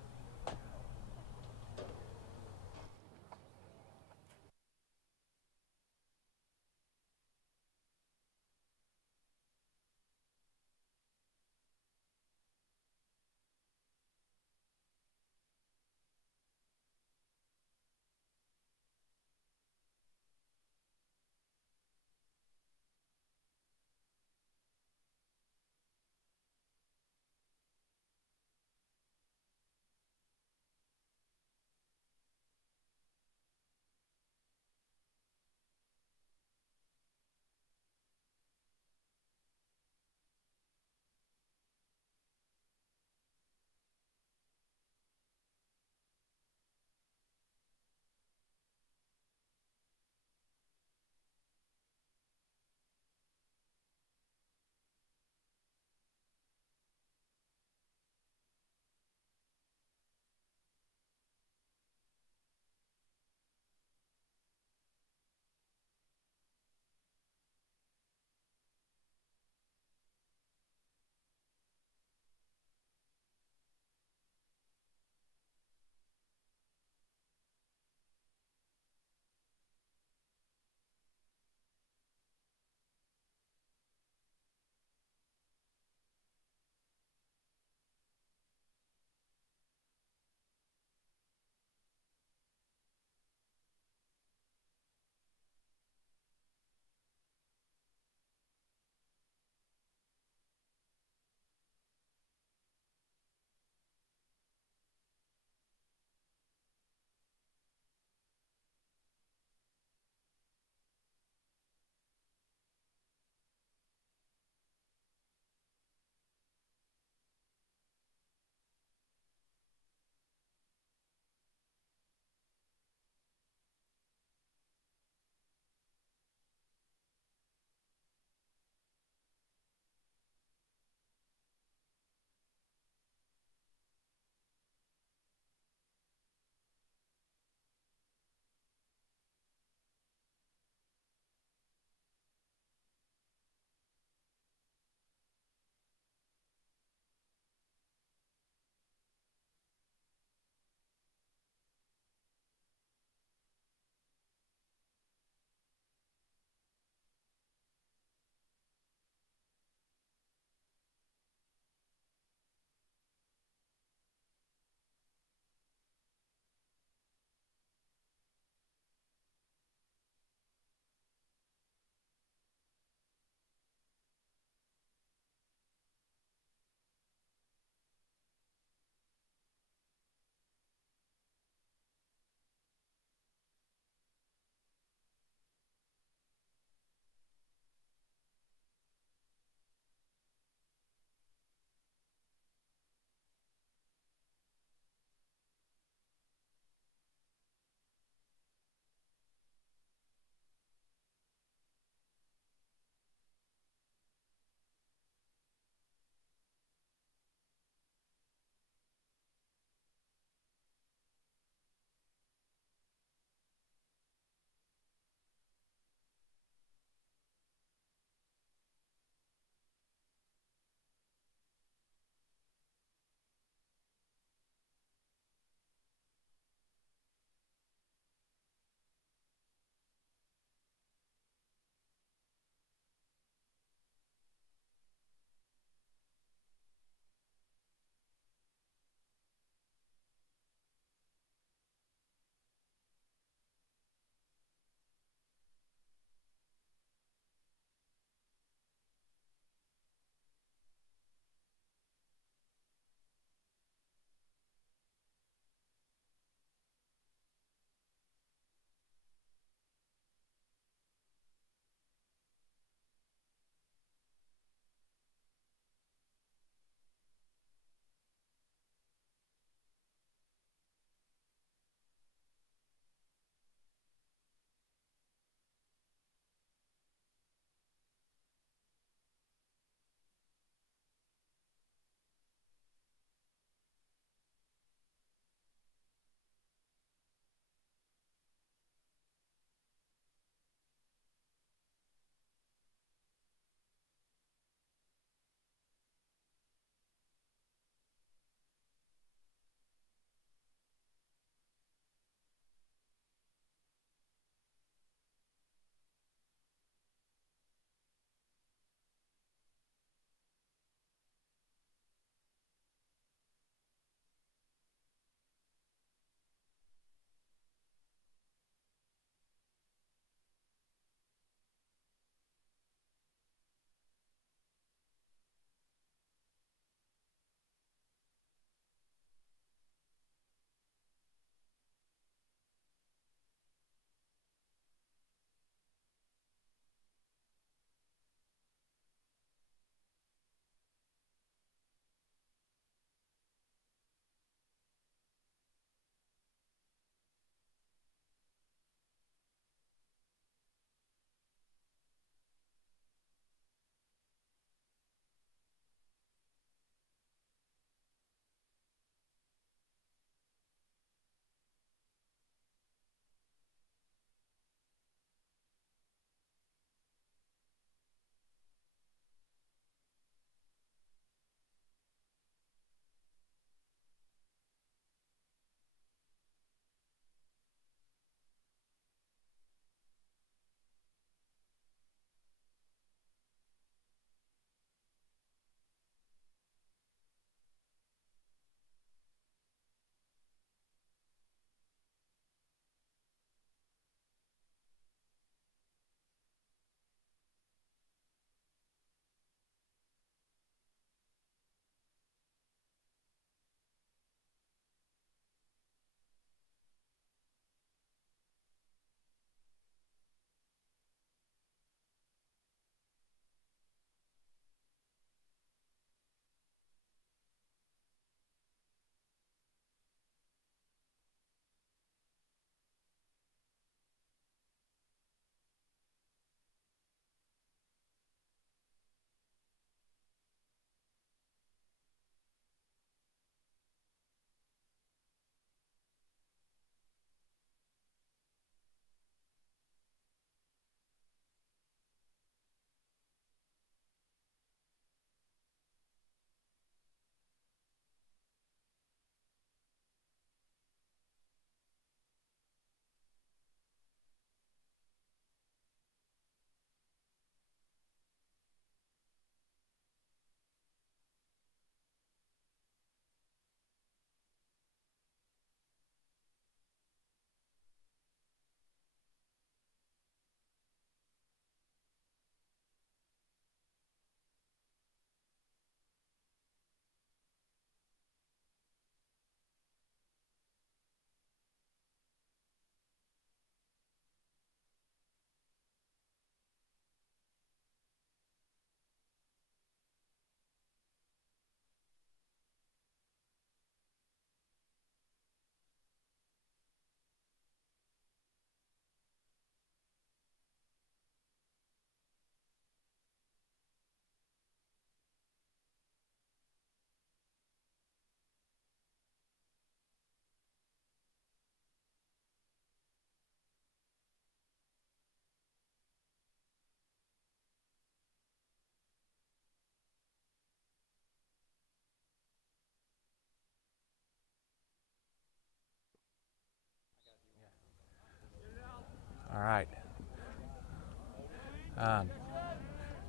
right.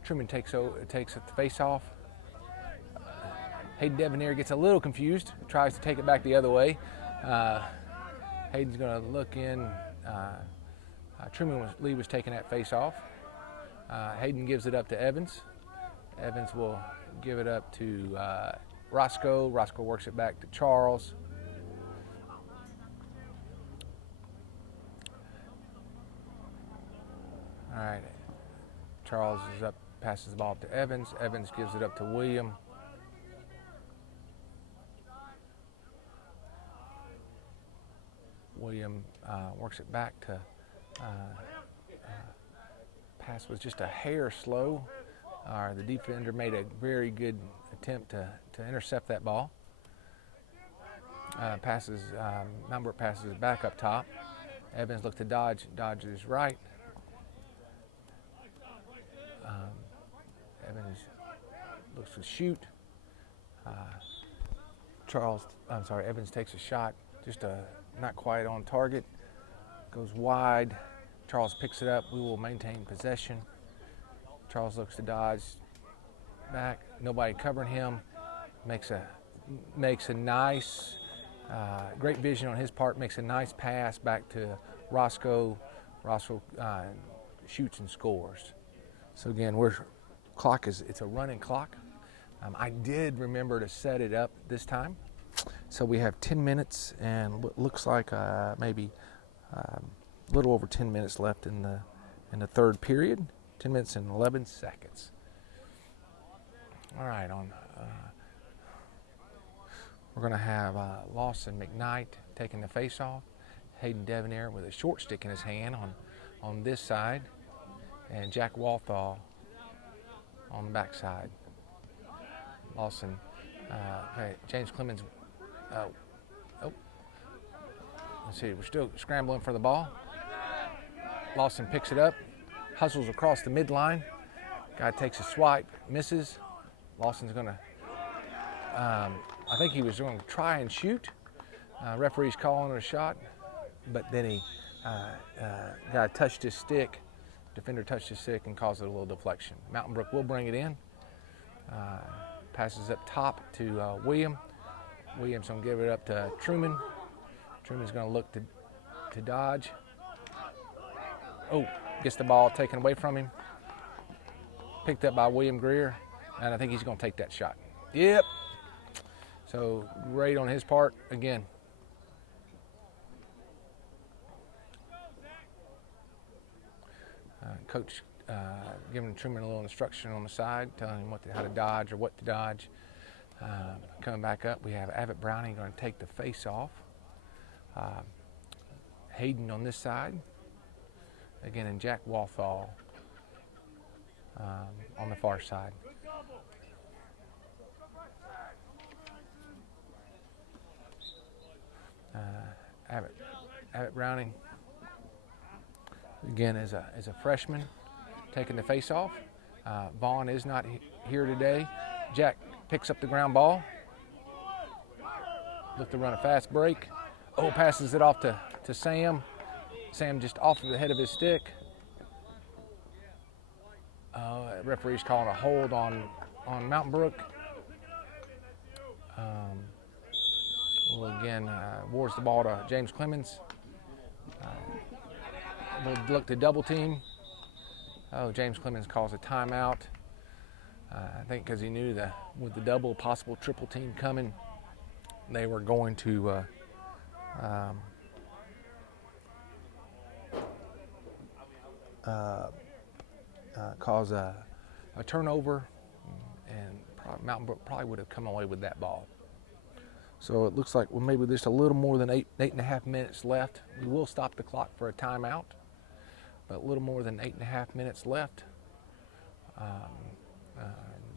Truman takes the face off. Hayden Devonair gets a little confused, tries to take it back the other way. Hayden's going to look in. Lee was taking that face off. Hayden gives it up to Evans. Evans will give it up to Roscoe. Roscoe works it back to Charles. All right. Charles is up, passes the ball up to Evans. Evans gives it up to William. William works it back to pass was just a hair slow. The defender made a very good attempt to intercept that ball. Mount Brook passes it back up top. Evans looks to dodge. Dodges right. Evans looks to shoot. Evans takes a shot, just not quite on target. Goes wide. Charles picks it up. We will maintain possession. Charles looks to dodge back. Nobody covering him. Makes a nice, great vision on his part. Makes a nice pass back to Roscoe. Roscoe shoots and scores. So again, it's a running clock. I did remember to set it up this time. So we have 10 minutes and what looks like maybe a little over 10 minutes left in the third period. 10 minutes and 11 seconds. All right, we're going to have Lawson McKnight taking the face off. Hayden Devonair with a short stick in his hand on this side. And Jack Walthall on the back side. Lawson, James Clemens. Let's see, we're still scrambling for the ball. Lawson picks it up, hustles across the midline. Guy takes a swipe, misses. Lawson's gonna, I think he was going to try and shoot. Referee's calling it a shot, but then he, guy touched his stick. Defender touched his stick and caused it a little deflection. Mountain Brook will bring it in. Passes up top to William. William's going to give it up to Truman. Truman's going to look to dodge. Oh, gets the ball taken away from him. Picked up by William Greer, and I think he's going to take that shot. Yep. So great on his part again. Coach giving Truman a little instruction on the side, telling him how to dodge or what to dodge. Coming back up, we have Abbott Browning going to take the face off. Hayden on this side. Again, and Jack Walthall on the far side. Abbott Browning, again, as a freshman, taking the face off. Vaughn is not here today. Jack picks up the ground ball. Look to run a fast break. Oh, passes it off to Sam. Sam just off of the head of his stick. Referee's calling a hold on Mountain Brook. Well, again, awards the ball to James Clemens. We'll look to double team. Oh, James Clemens calls a timeout. I think because he knew with the double, possible triple team coming, they were going to cause a turnover, and Mountain Brook probably would have come away with that ball. So it looks like maybe just a little more than eight and a half minutes left. We will stop the clock for a timeout, but a little more than 8.5 minutes left.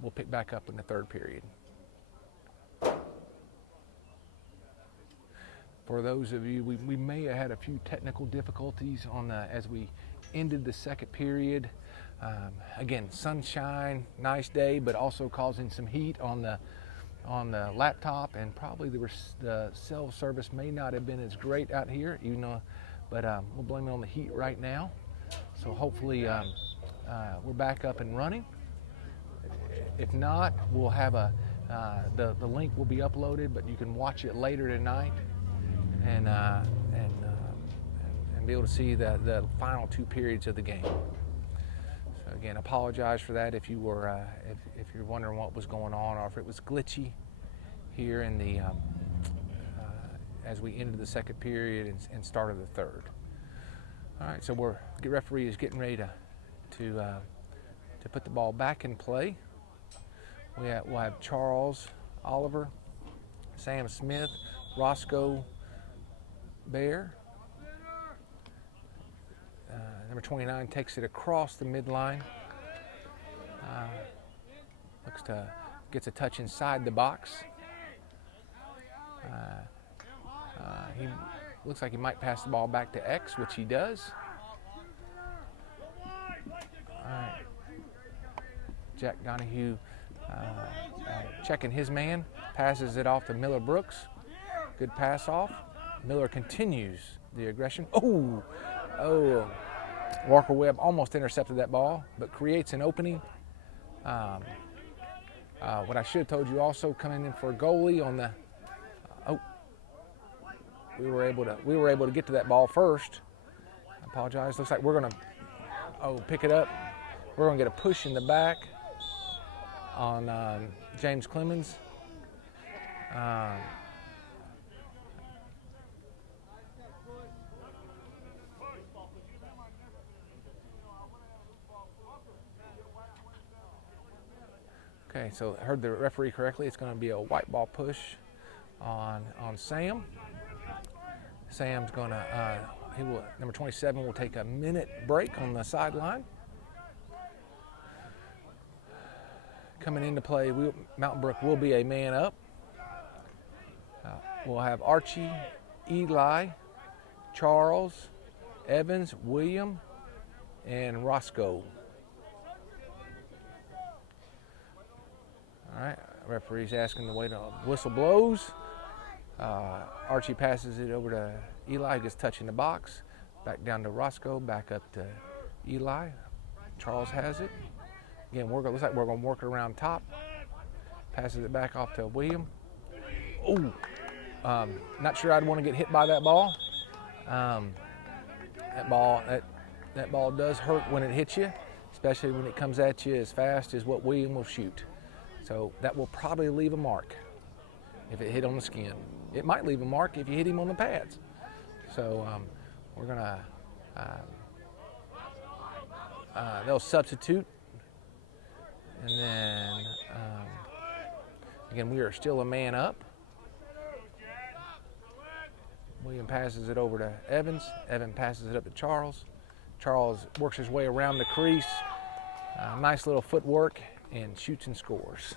We'll pick back up in the third period. For those of you, we may have had a few technical difficulties as we ended the second period. Again, sunshine, nice day, but also causing some heat on the laptop, and probably the cell service may not have been as great out here, but we'll blame it on the heat right now. So hopefully we're back up and running. If not, we'll have the link will be uploaded, but you can watch it later tonight and be able to see the final 2 periods of the game. So again, apologize for that if you were if you're wondering what was going on or if it was glitchy here in the as we ended the second period and started the third. All right, so the referee is getting ready to put the ball back in play. We'll have Charles Oliver, Sam Smith, Roscoe Bear. Number 29 takes it across the midline. Gets a touch inside the box. He looks like he might pass the ball back to X, which he does. All right. Jack Donahue checking his man, passes it off to Miller Brooks. Good pass off. Miller continues the aggression. Oh, Walker Webb almost intercepted that ball, but creates an opening. What I should have told you also, coming in for a goalie on the. We were able to get to that ball first. I apologize. Looks like we're gonna pick it up. We're gonna get a push in the back on James Clemens. Okay, so I heard the referee correctly. It's going to be a white ball push on Sam. Sam's going to, number 27 will take a minute break on the sideline. Coming into play, Mountain Brook will be a man up. We'll have Archie, Eli, Charles, Evans, William, and Roscoe. All right, referee's asking to wait on whistle blows. Archie passes it over to Eli, gets touching the box. Back down to Roscoe, back up to Eli. Charles has it. Again, looks like we're going to work it around top. Passes it back off to William. Oh, not sure I'd want to get hit by that ball. That ball does hurt when it hits you, especially when it comes at you as fast as what William will shoot. So that will probably leave a mark if it hit on the skin. It might leave a mark if you hit him on the pads. So we're gonna, they'll substitute. And then, again, we are still a man up. William passes it over to Evans. Evan passes it up to Charles. Charles works his way around the crease. Nice little footwork. And shoots and scores.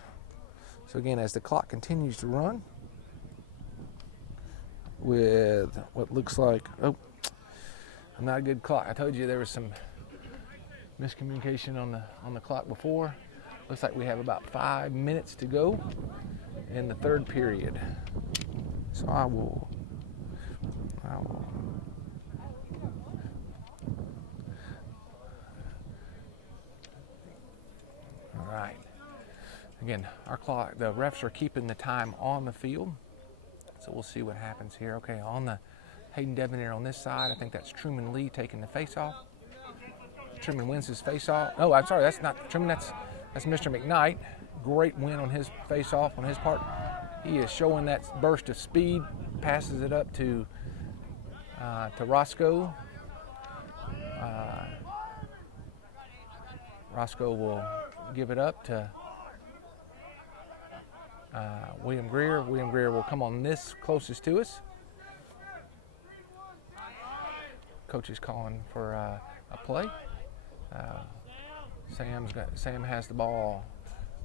So again, as the clock continues to run with what looks like, I'm not a good clock. I told you there was some miscommunication on the clock before. Looks like we have about 5 minutes to go in the third period. So I will all right. Again, our clock, the refs are keeping the time on the field. So we'll see what happens here. Okay, on the Hayden Devonair on this side, I think that's Truman Lee taking the face off. Truman wins his face off. Oh, I'm sorry, that's not Truman, that's Mr. McKnight. Great win on his face off on his part. He is showing that burst of speed, passes it up to Roscoe. Roscoe will give it up to William Greer. William Greer will come on this closest to us. Coach is calling for a play. Sam has the ball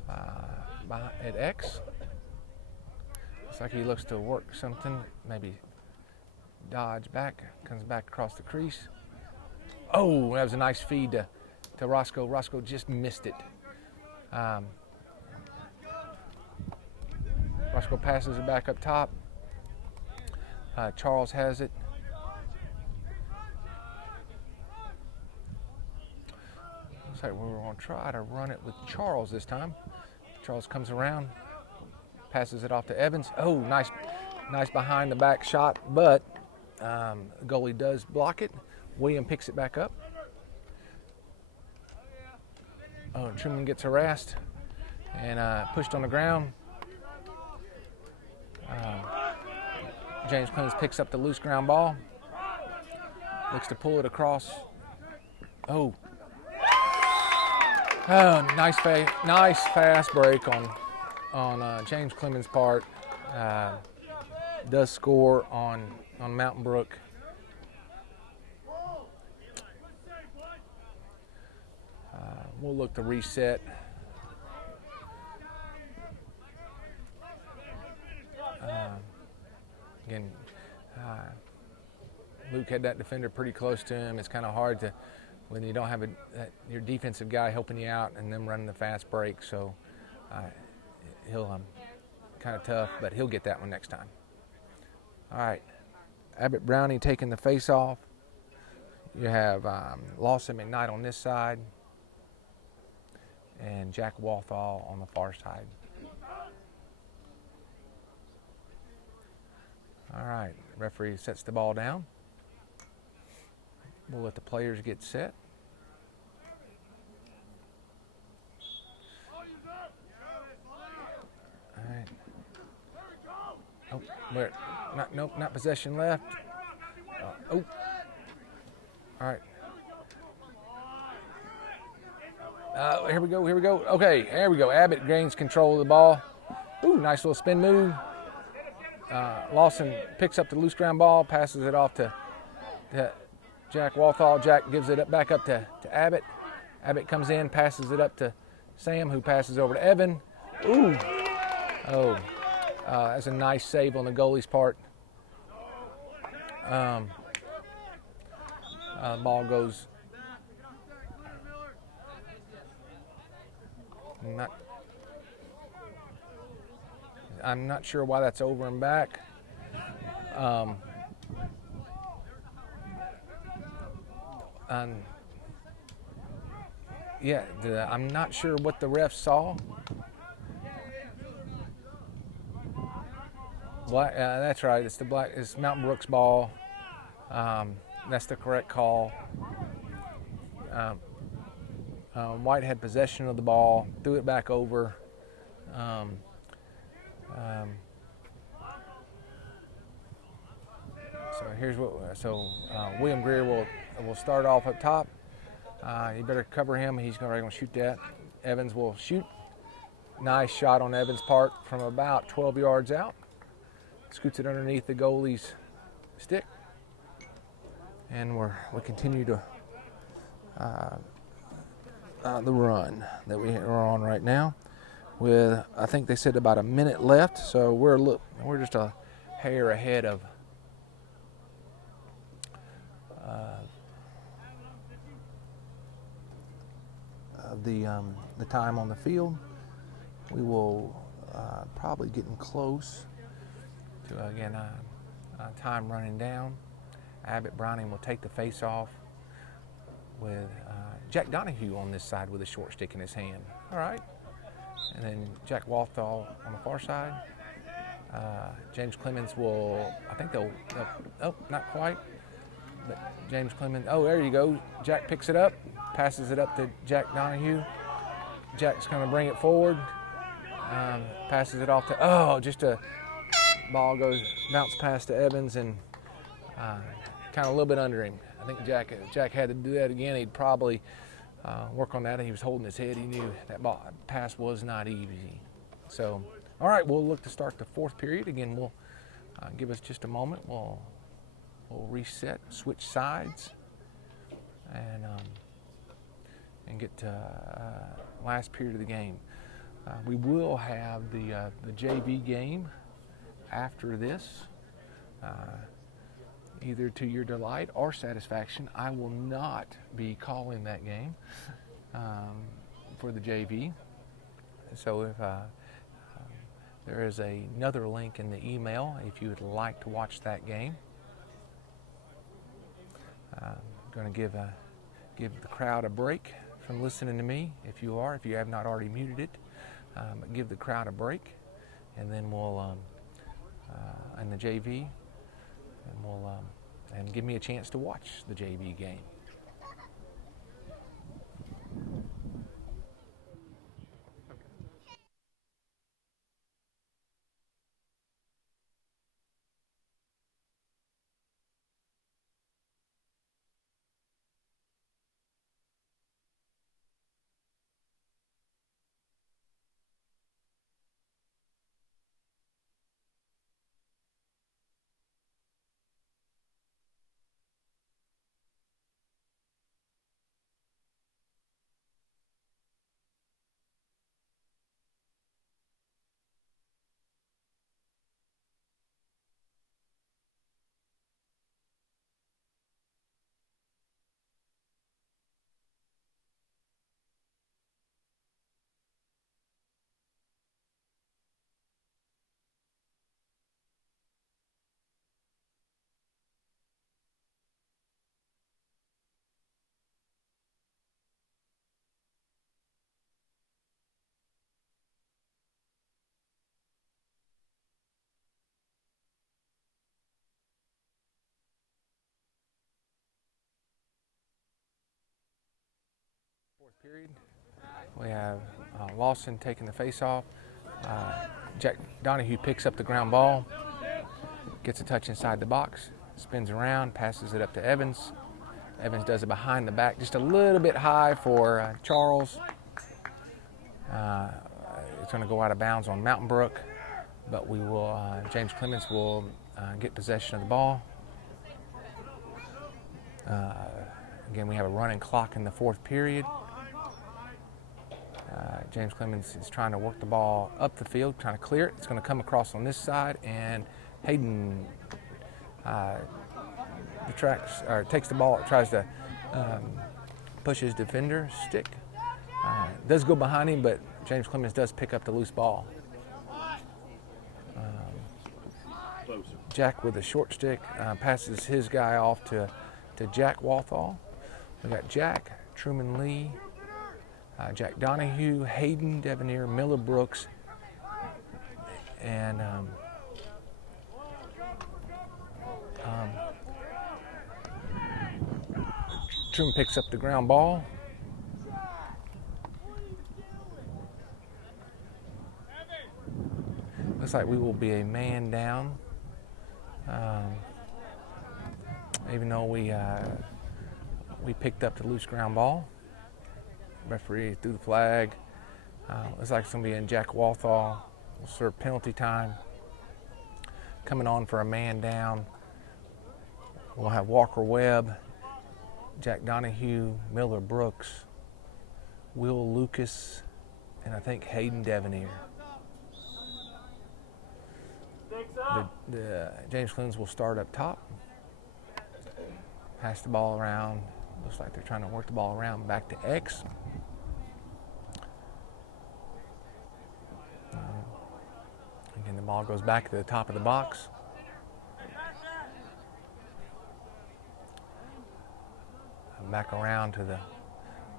at X. Looks like he looks to work something, maybe dodge back, comes back across the crease. Oh, that was a nice feed to Roscoe. Roscoe just missed it. Roscoe passes it back up top. Charles has it. like we're going to try to run it with Charles this time. Charles comes around, passes it off to Evans. Oh, nice behind the back shot, but the goalie does block it. William picks it back up. Oh, Truman gets harassed and pushed on the ground. James Clemens picks up the loose ground ball. Looks to pull it across. Oh, nice fast break on James Clemens' part. Does score on Mountain Brook. We'll look to reset. Again, Luke had that defender pretty close to him. It's kind of hard to, when you don't have your defensive guy helping you out and them running the fast break. So he'll kind of tough, but he'll get that one next time. All right, Abbott Brownie taking the face off. You have Lawson McKnight on this side and Jack Walthall on the far side. All right, referee sets the ball down. We'll let the players get set. All right. Oh, where? Not possession left. Oh. All right. Here we go. Okay, there we go. Abbott gains control of the ball. Ooh, nice little spin move. Lawson picks up the loose ground ball, passes it off to Jack Walthall. Jack gives it back up to Abbott. Abbott comes in, passes it up to Sam, who passes over to Evan. Ooh. Oh, that's a nice save on the goalie's part. Ball goes. I'm not sure why that's over and back. I'm not sure what the ref saw. That's right. It's Mountain Brook's ball. That's the correct call. White had possession of the ball, threw it back over. William Greer will start off up top. You better cover him. He's going to shoot that. Evans will shoot. Nice shot on Evans' part from about 12 yards out. Scoots it underneath the goalie's stick. And we continue to the run that we are on right now, with I think they said about a minute left. So we're just a hair ahead of the time on the field. We will probably getting close to time running down. Abbott Browning will take the face off with Jack Donahue on this side with a short stick in his hand. All right. And then Jack Walthall on the far side. James Clemens will, I think not quite. But James Clemens, there you go. Jack picks it up, passes it up to Jack Donahue. Jack's going to bring it forward, passes it off to, just a ball bounce past to Evans and kind of a little bit under him. I think Jack had to do that again. He'd probably work on that. He was holding his head. He knew that pass was not easy. So, all right, we'll look to start the fourth period. Again, we'll give us just a moment. We'll reset, switch sides, and get to last period of the game. We will have the JV game after this. Either to your delight or satisfaction, I will not be calling that game for the JV. So if there is another link in the email if you would like to watch that game. I'm going to give the crowd a break from listening to me. If you have not already muted it, give the crowd a break, and then we'll and the JV, and we'll and give me a chance to watch the JV game. Fourth period, we have Lawson taking the face-off. Jack Donahue picks up the ground ball, gets a touch inside the box, spins around, passes it up to Evans. Evans does it behind the back, just a little bit high for Charles. It's going to go out of bounds on Mountain Brook, but we will. James Clemens will get possession of the ball. Again, we have a running clock in the fourth period. James Clemens is trying to work the ball up the field, trying to clear it. It's going to come across on this side, and Hayden takes the ball, tries to push his defender stick. Does go behind him, but James Clemens does pick up the loose ball. Jack with a short stick passes his guy off to Jack Walthall. We got Jack, Truman Lee, Jack Donahue, Hayden Devanere, Miller Brooks, and Truman picks up the ground ball. Looks like we will be a man down, even though we picked up the loose ground ball. Referee threw the flag. Looks like it's going to be in Jack Walthall. Will serve penalty time. Coming on for a man down, we'll have Walker Webb, Jack Donahue, Miller Brooks, Will Lucas, and I think Hayden Devanere. The James Clemens will start up top. Pass the ball around. Looks like they're trying to work the ball around back to X. Again, the ball goes back to the top of the box. Back around to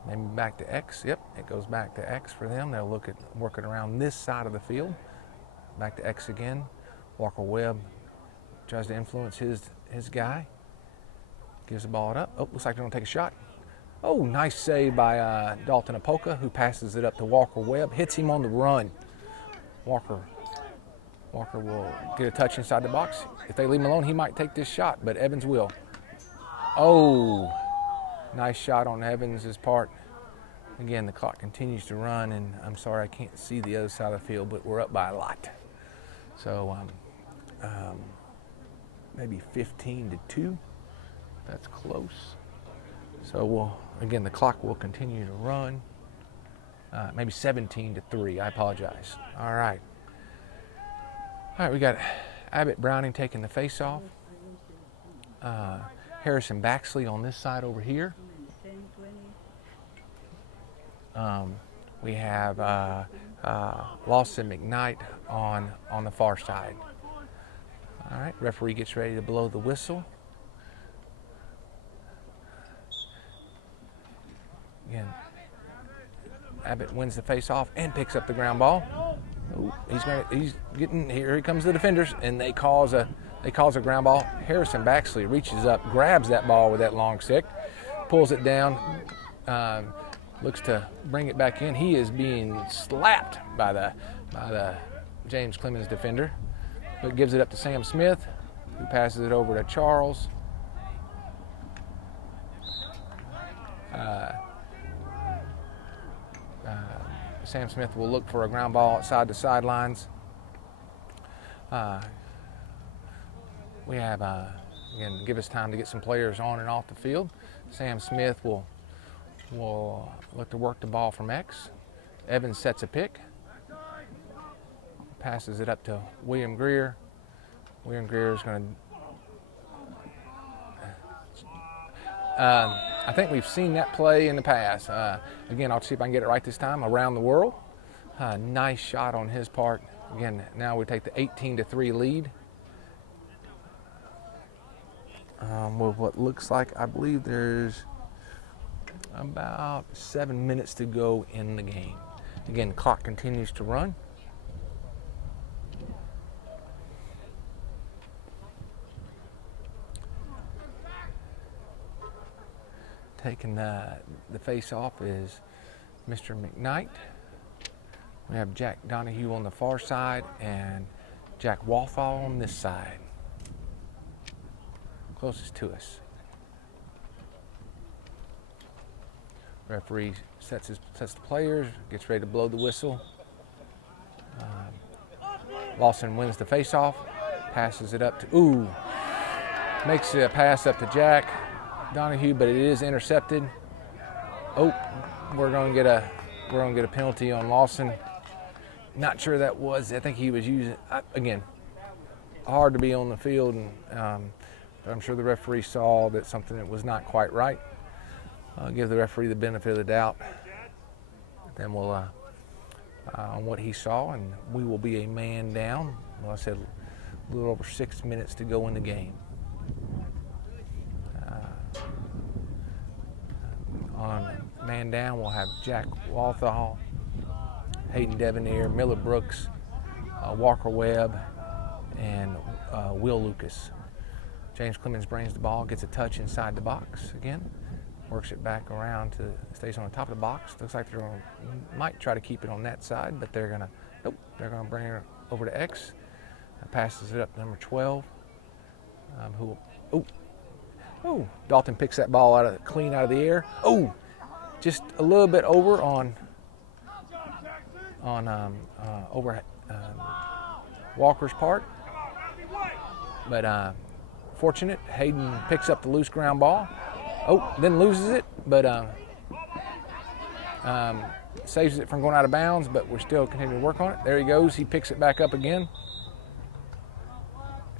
maybe back to X. Yep, it goes back to X for them. They'll look at working around this side of the field. Back to X again. Walker Webb tries to influence his guy. Gives the ball up. Oh, looks like they're going to take a shot. Oh, nice save by Dalton Apoka, who passes it up to Walker Webb. Hits him on the run. Walker will get a touch inside the box. If they leave him alone, he might take this shot, but Evans will. Oh, nice shot on Evans' part. Again, the clock continues to run, and I'm sorry I can't see the other side of the field, but we're up by a lot. So maybe 15-2. That's close. So again, the clock will continue to run. Maybe 17-3. I apologize. All right. We got Abbott Browning taking the face off. Harrison Baxley on this side over here. We have Lawson McKnight on the far side. All right, referee gets ready to blow the whistle. Again, Abbott wins the face-off and picks up the ground ball. Ooh, he's getting, here he comes the defenders, and they cause a ground ball. Harrison Baxley reaches up, grabs that ball with that long stick, pulls it down, looks to bring it back in. He is being slapped by the James Clemens defender, but gives it up to Sam Smith, who passes it over to Charles. Sam Smith will look for a ground ball outside the sidelines. We have, again, give us time to get some players on and off the field. Sam Smith will look to work the ball from X. Evans sets a pick. Passes it up to William Greer. William Greer is going to... I think we've seen that play in the past. Again, I'll see if I can get it right this time. Around the world. Nice shot on his part. Again, now we take the 18-3 lead. With what looks like, I believe there's about 7 minutes to go in the game. Again, the clock continues to run. Taking the face off is Mr. McKnight. We have Jack Donahue on the far side and Jack Walthall on this side, closest to us. Referee sets the players, gets ready to blow the whistle. Lawson wins the face-off, passes it up to, makes a pass up to Jack Donahue, but it is intercepted. We're going to get a penalty on Lawson. Not sure that was. I think he was using, again, hard to be on the field, and but I'm sure the referee saw that something that was not quite right. I'll give the referee the benefit of the doubt. Then we'll on what he saw, and we will be a man down. Well, I said a little over 6 minutes to go in the game. On man down, we'll have Jack Walthall, Hayden Devonair, Miller Brooks, Walker Webb, and Will Lucas. James Clemens brings the ball, gets a touch inside the box again, works it back around to, stays on the top of the box. Looks like might try to keep it on that side, but they're gonna bring it over to X. Passes it up to number 12, Dalton picks that ball clean out of the air. Just a little bit over on Walker's part, but fortunate. Hayden picks up the loose ground ball. Then loses it, but saves it from going out of bounds, but we're still continuing to work on it. There he goes. He picks it back up again.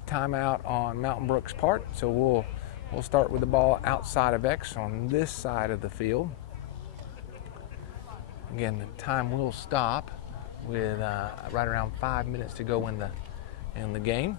Timeout on Mountain Brook's part, so we'll start with the ball outside of X on this side of the field. Again, the time will stop with right around 5 minutes to go in the game.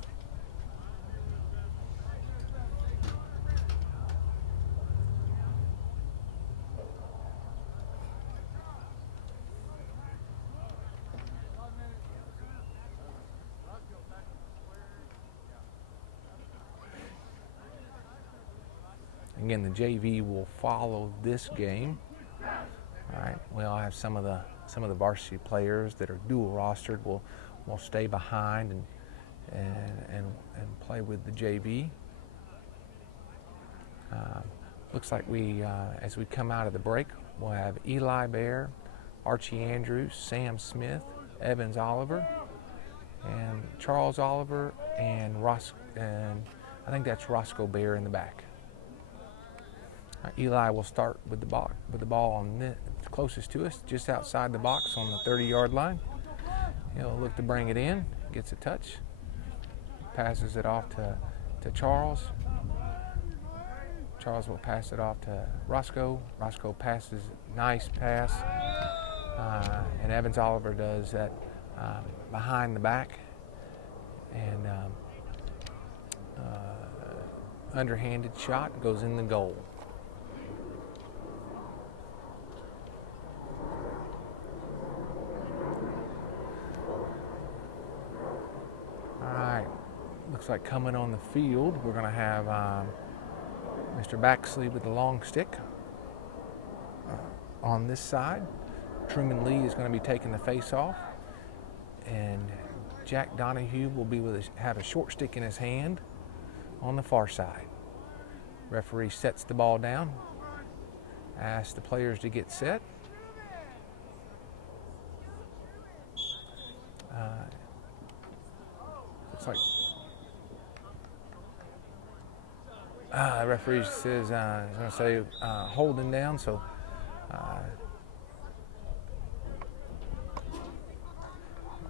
Again, the JV will follow this game. All right, we'll have some of the varsity players that are dual rostered will stay behind and play with the JV. Looks like as we come out of the break, we'll have Eli Bear, Archie Andrews, Sam Smith, Evans Oliver, and Charles Oliver, and I think that's Roscoe Bear in the back. Eli will start with the ball on the closest to us, just outside the box on the 30-yard line. He'll look to bring it in, gets a touch, passes it off to Charles. Charles will pass it off to Roscoe. Roscoe passes, nice pass, and Evans Oliver does that behind the back, and underhanded shot goes in the goal. Looks like coming on the field, we're going to have Mr. Baxley with the long stick on this side. Truman Lee is going to be taking the face-off, and Jack Donahue will be have a short stick in his hand on the far side. Referee sets the ball down, asks the players to get set. Looks like the referee says he's going to say holding down, so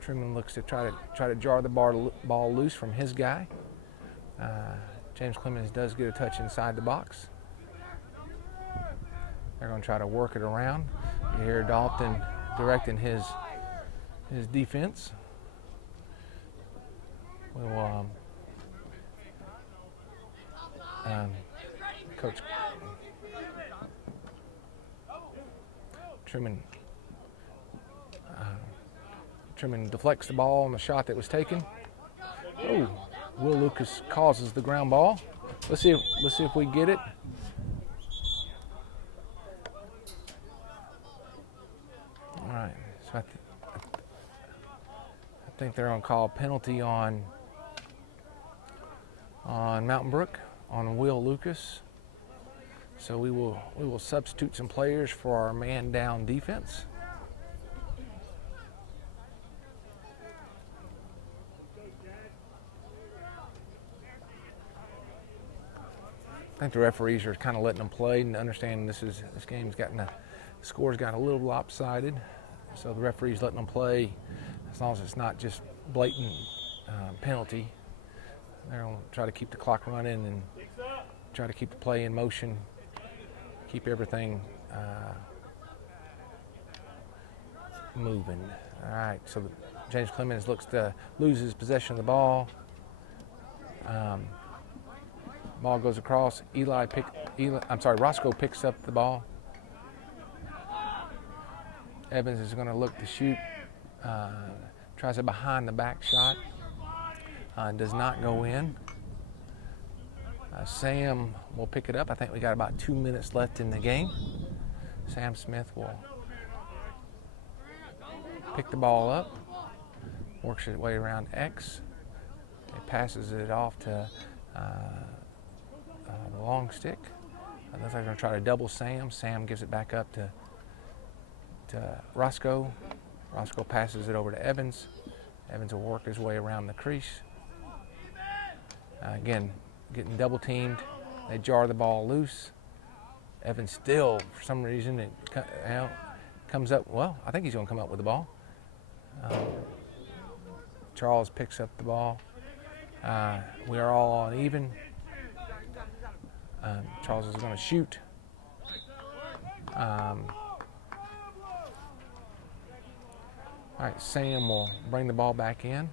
Truman looks to try to jar the ball loose from his guy. James Clemens does get a touch inside the box. They're going to try to work it around. You hear Dalton directing his defense. We'll Coach Truman deflects the ball on the shot that was taken. Oh, Will Lucas causes the ground ball. Let's see if we get it. All right, so I think they're going to call a penalty on Mountain Brook, on Will Lucas. So we will substitute some players for our man down defense. I think the referees are kind of letting them play and understanding this game's gotten the score's got a little lopsided, so the referees letting them play as long as it's not just blatant penalty. They're going to try to keep the clock running and try to keep the play in motion, keep everything moving. All right, so James Clemens looks to lose his possession of the ball. Ball goes across. Roscoe picks up the ball. Evans is going to look to shoot. Tries a behind the back shot. Does not go in. Sam will pick it up. I think we got about 2 minutes left in the game. Sam Smith will pick the ball up. Works his way around X. He passes it off to the long stick. Looks like they're going to try to double Sam. Sam gives it back up to Roscoe. Roscoe passes it over to Evans. Evans will work his way around the crease. Again, getting double teamed. They jar the ball loose. Evans still, for some reason, it comes up. Well, I think he's going to come up with the ball. Charles picks up the ball. We are all on even. Charles is going to shoot. All right, Sam will bring the ball back in.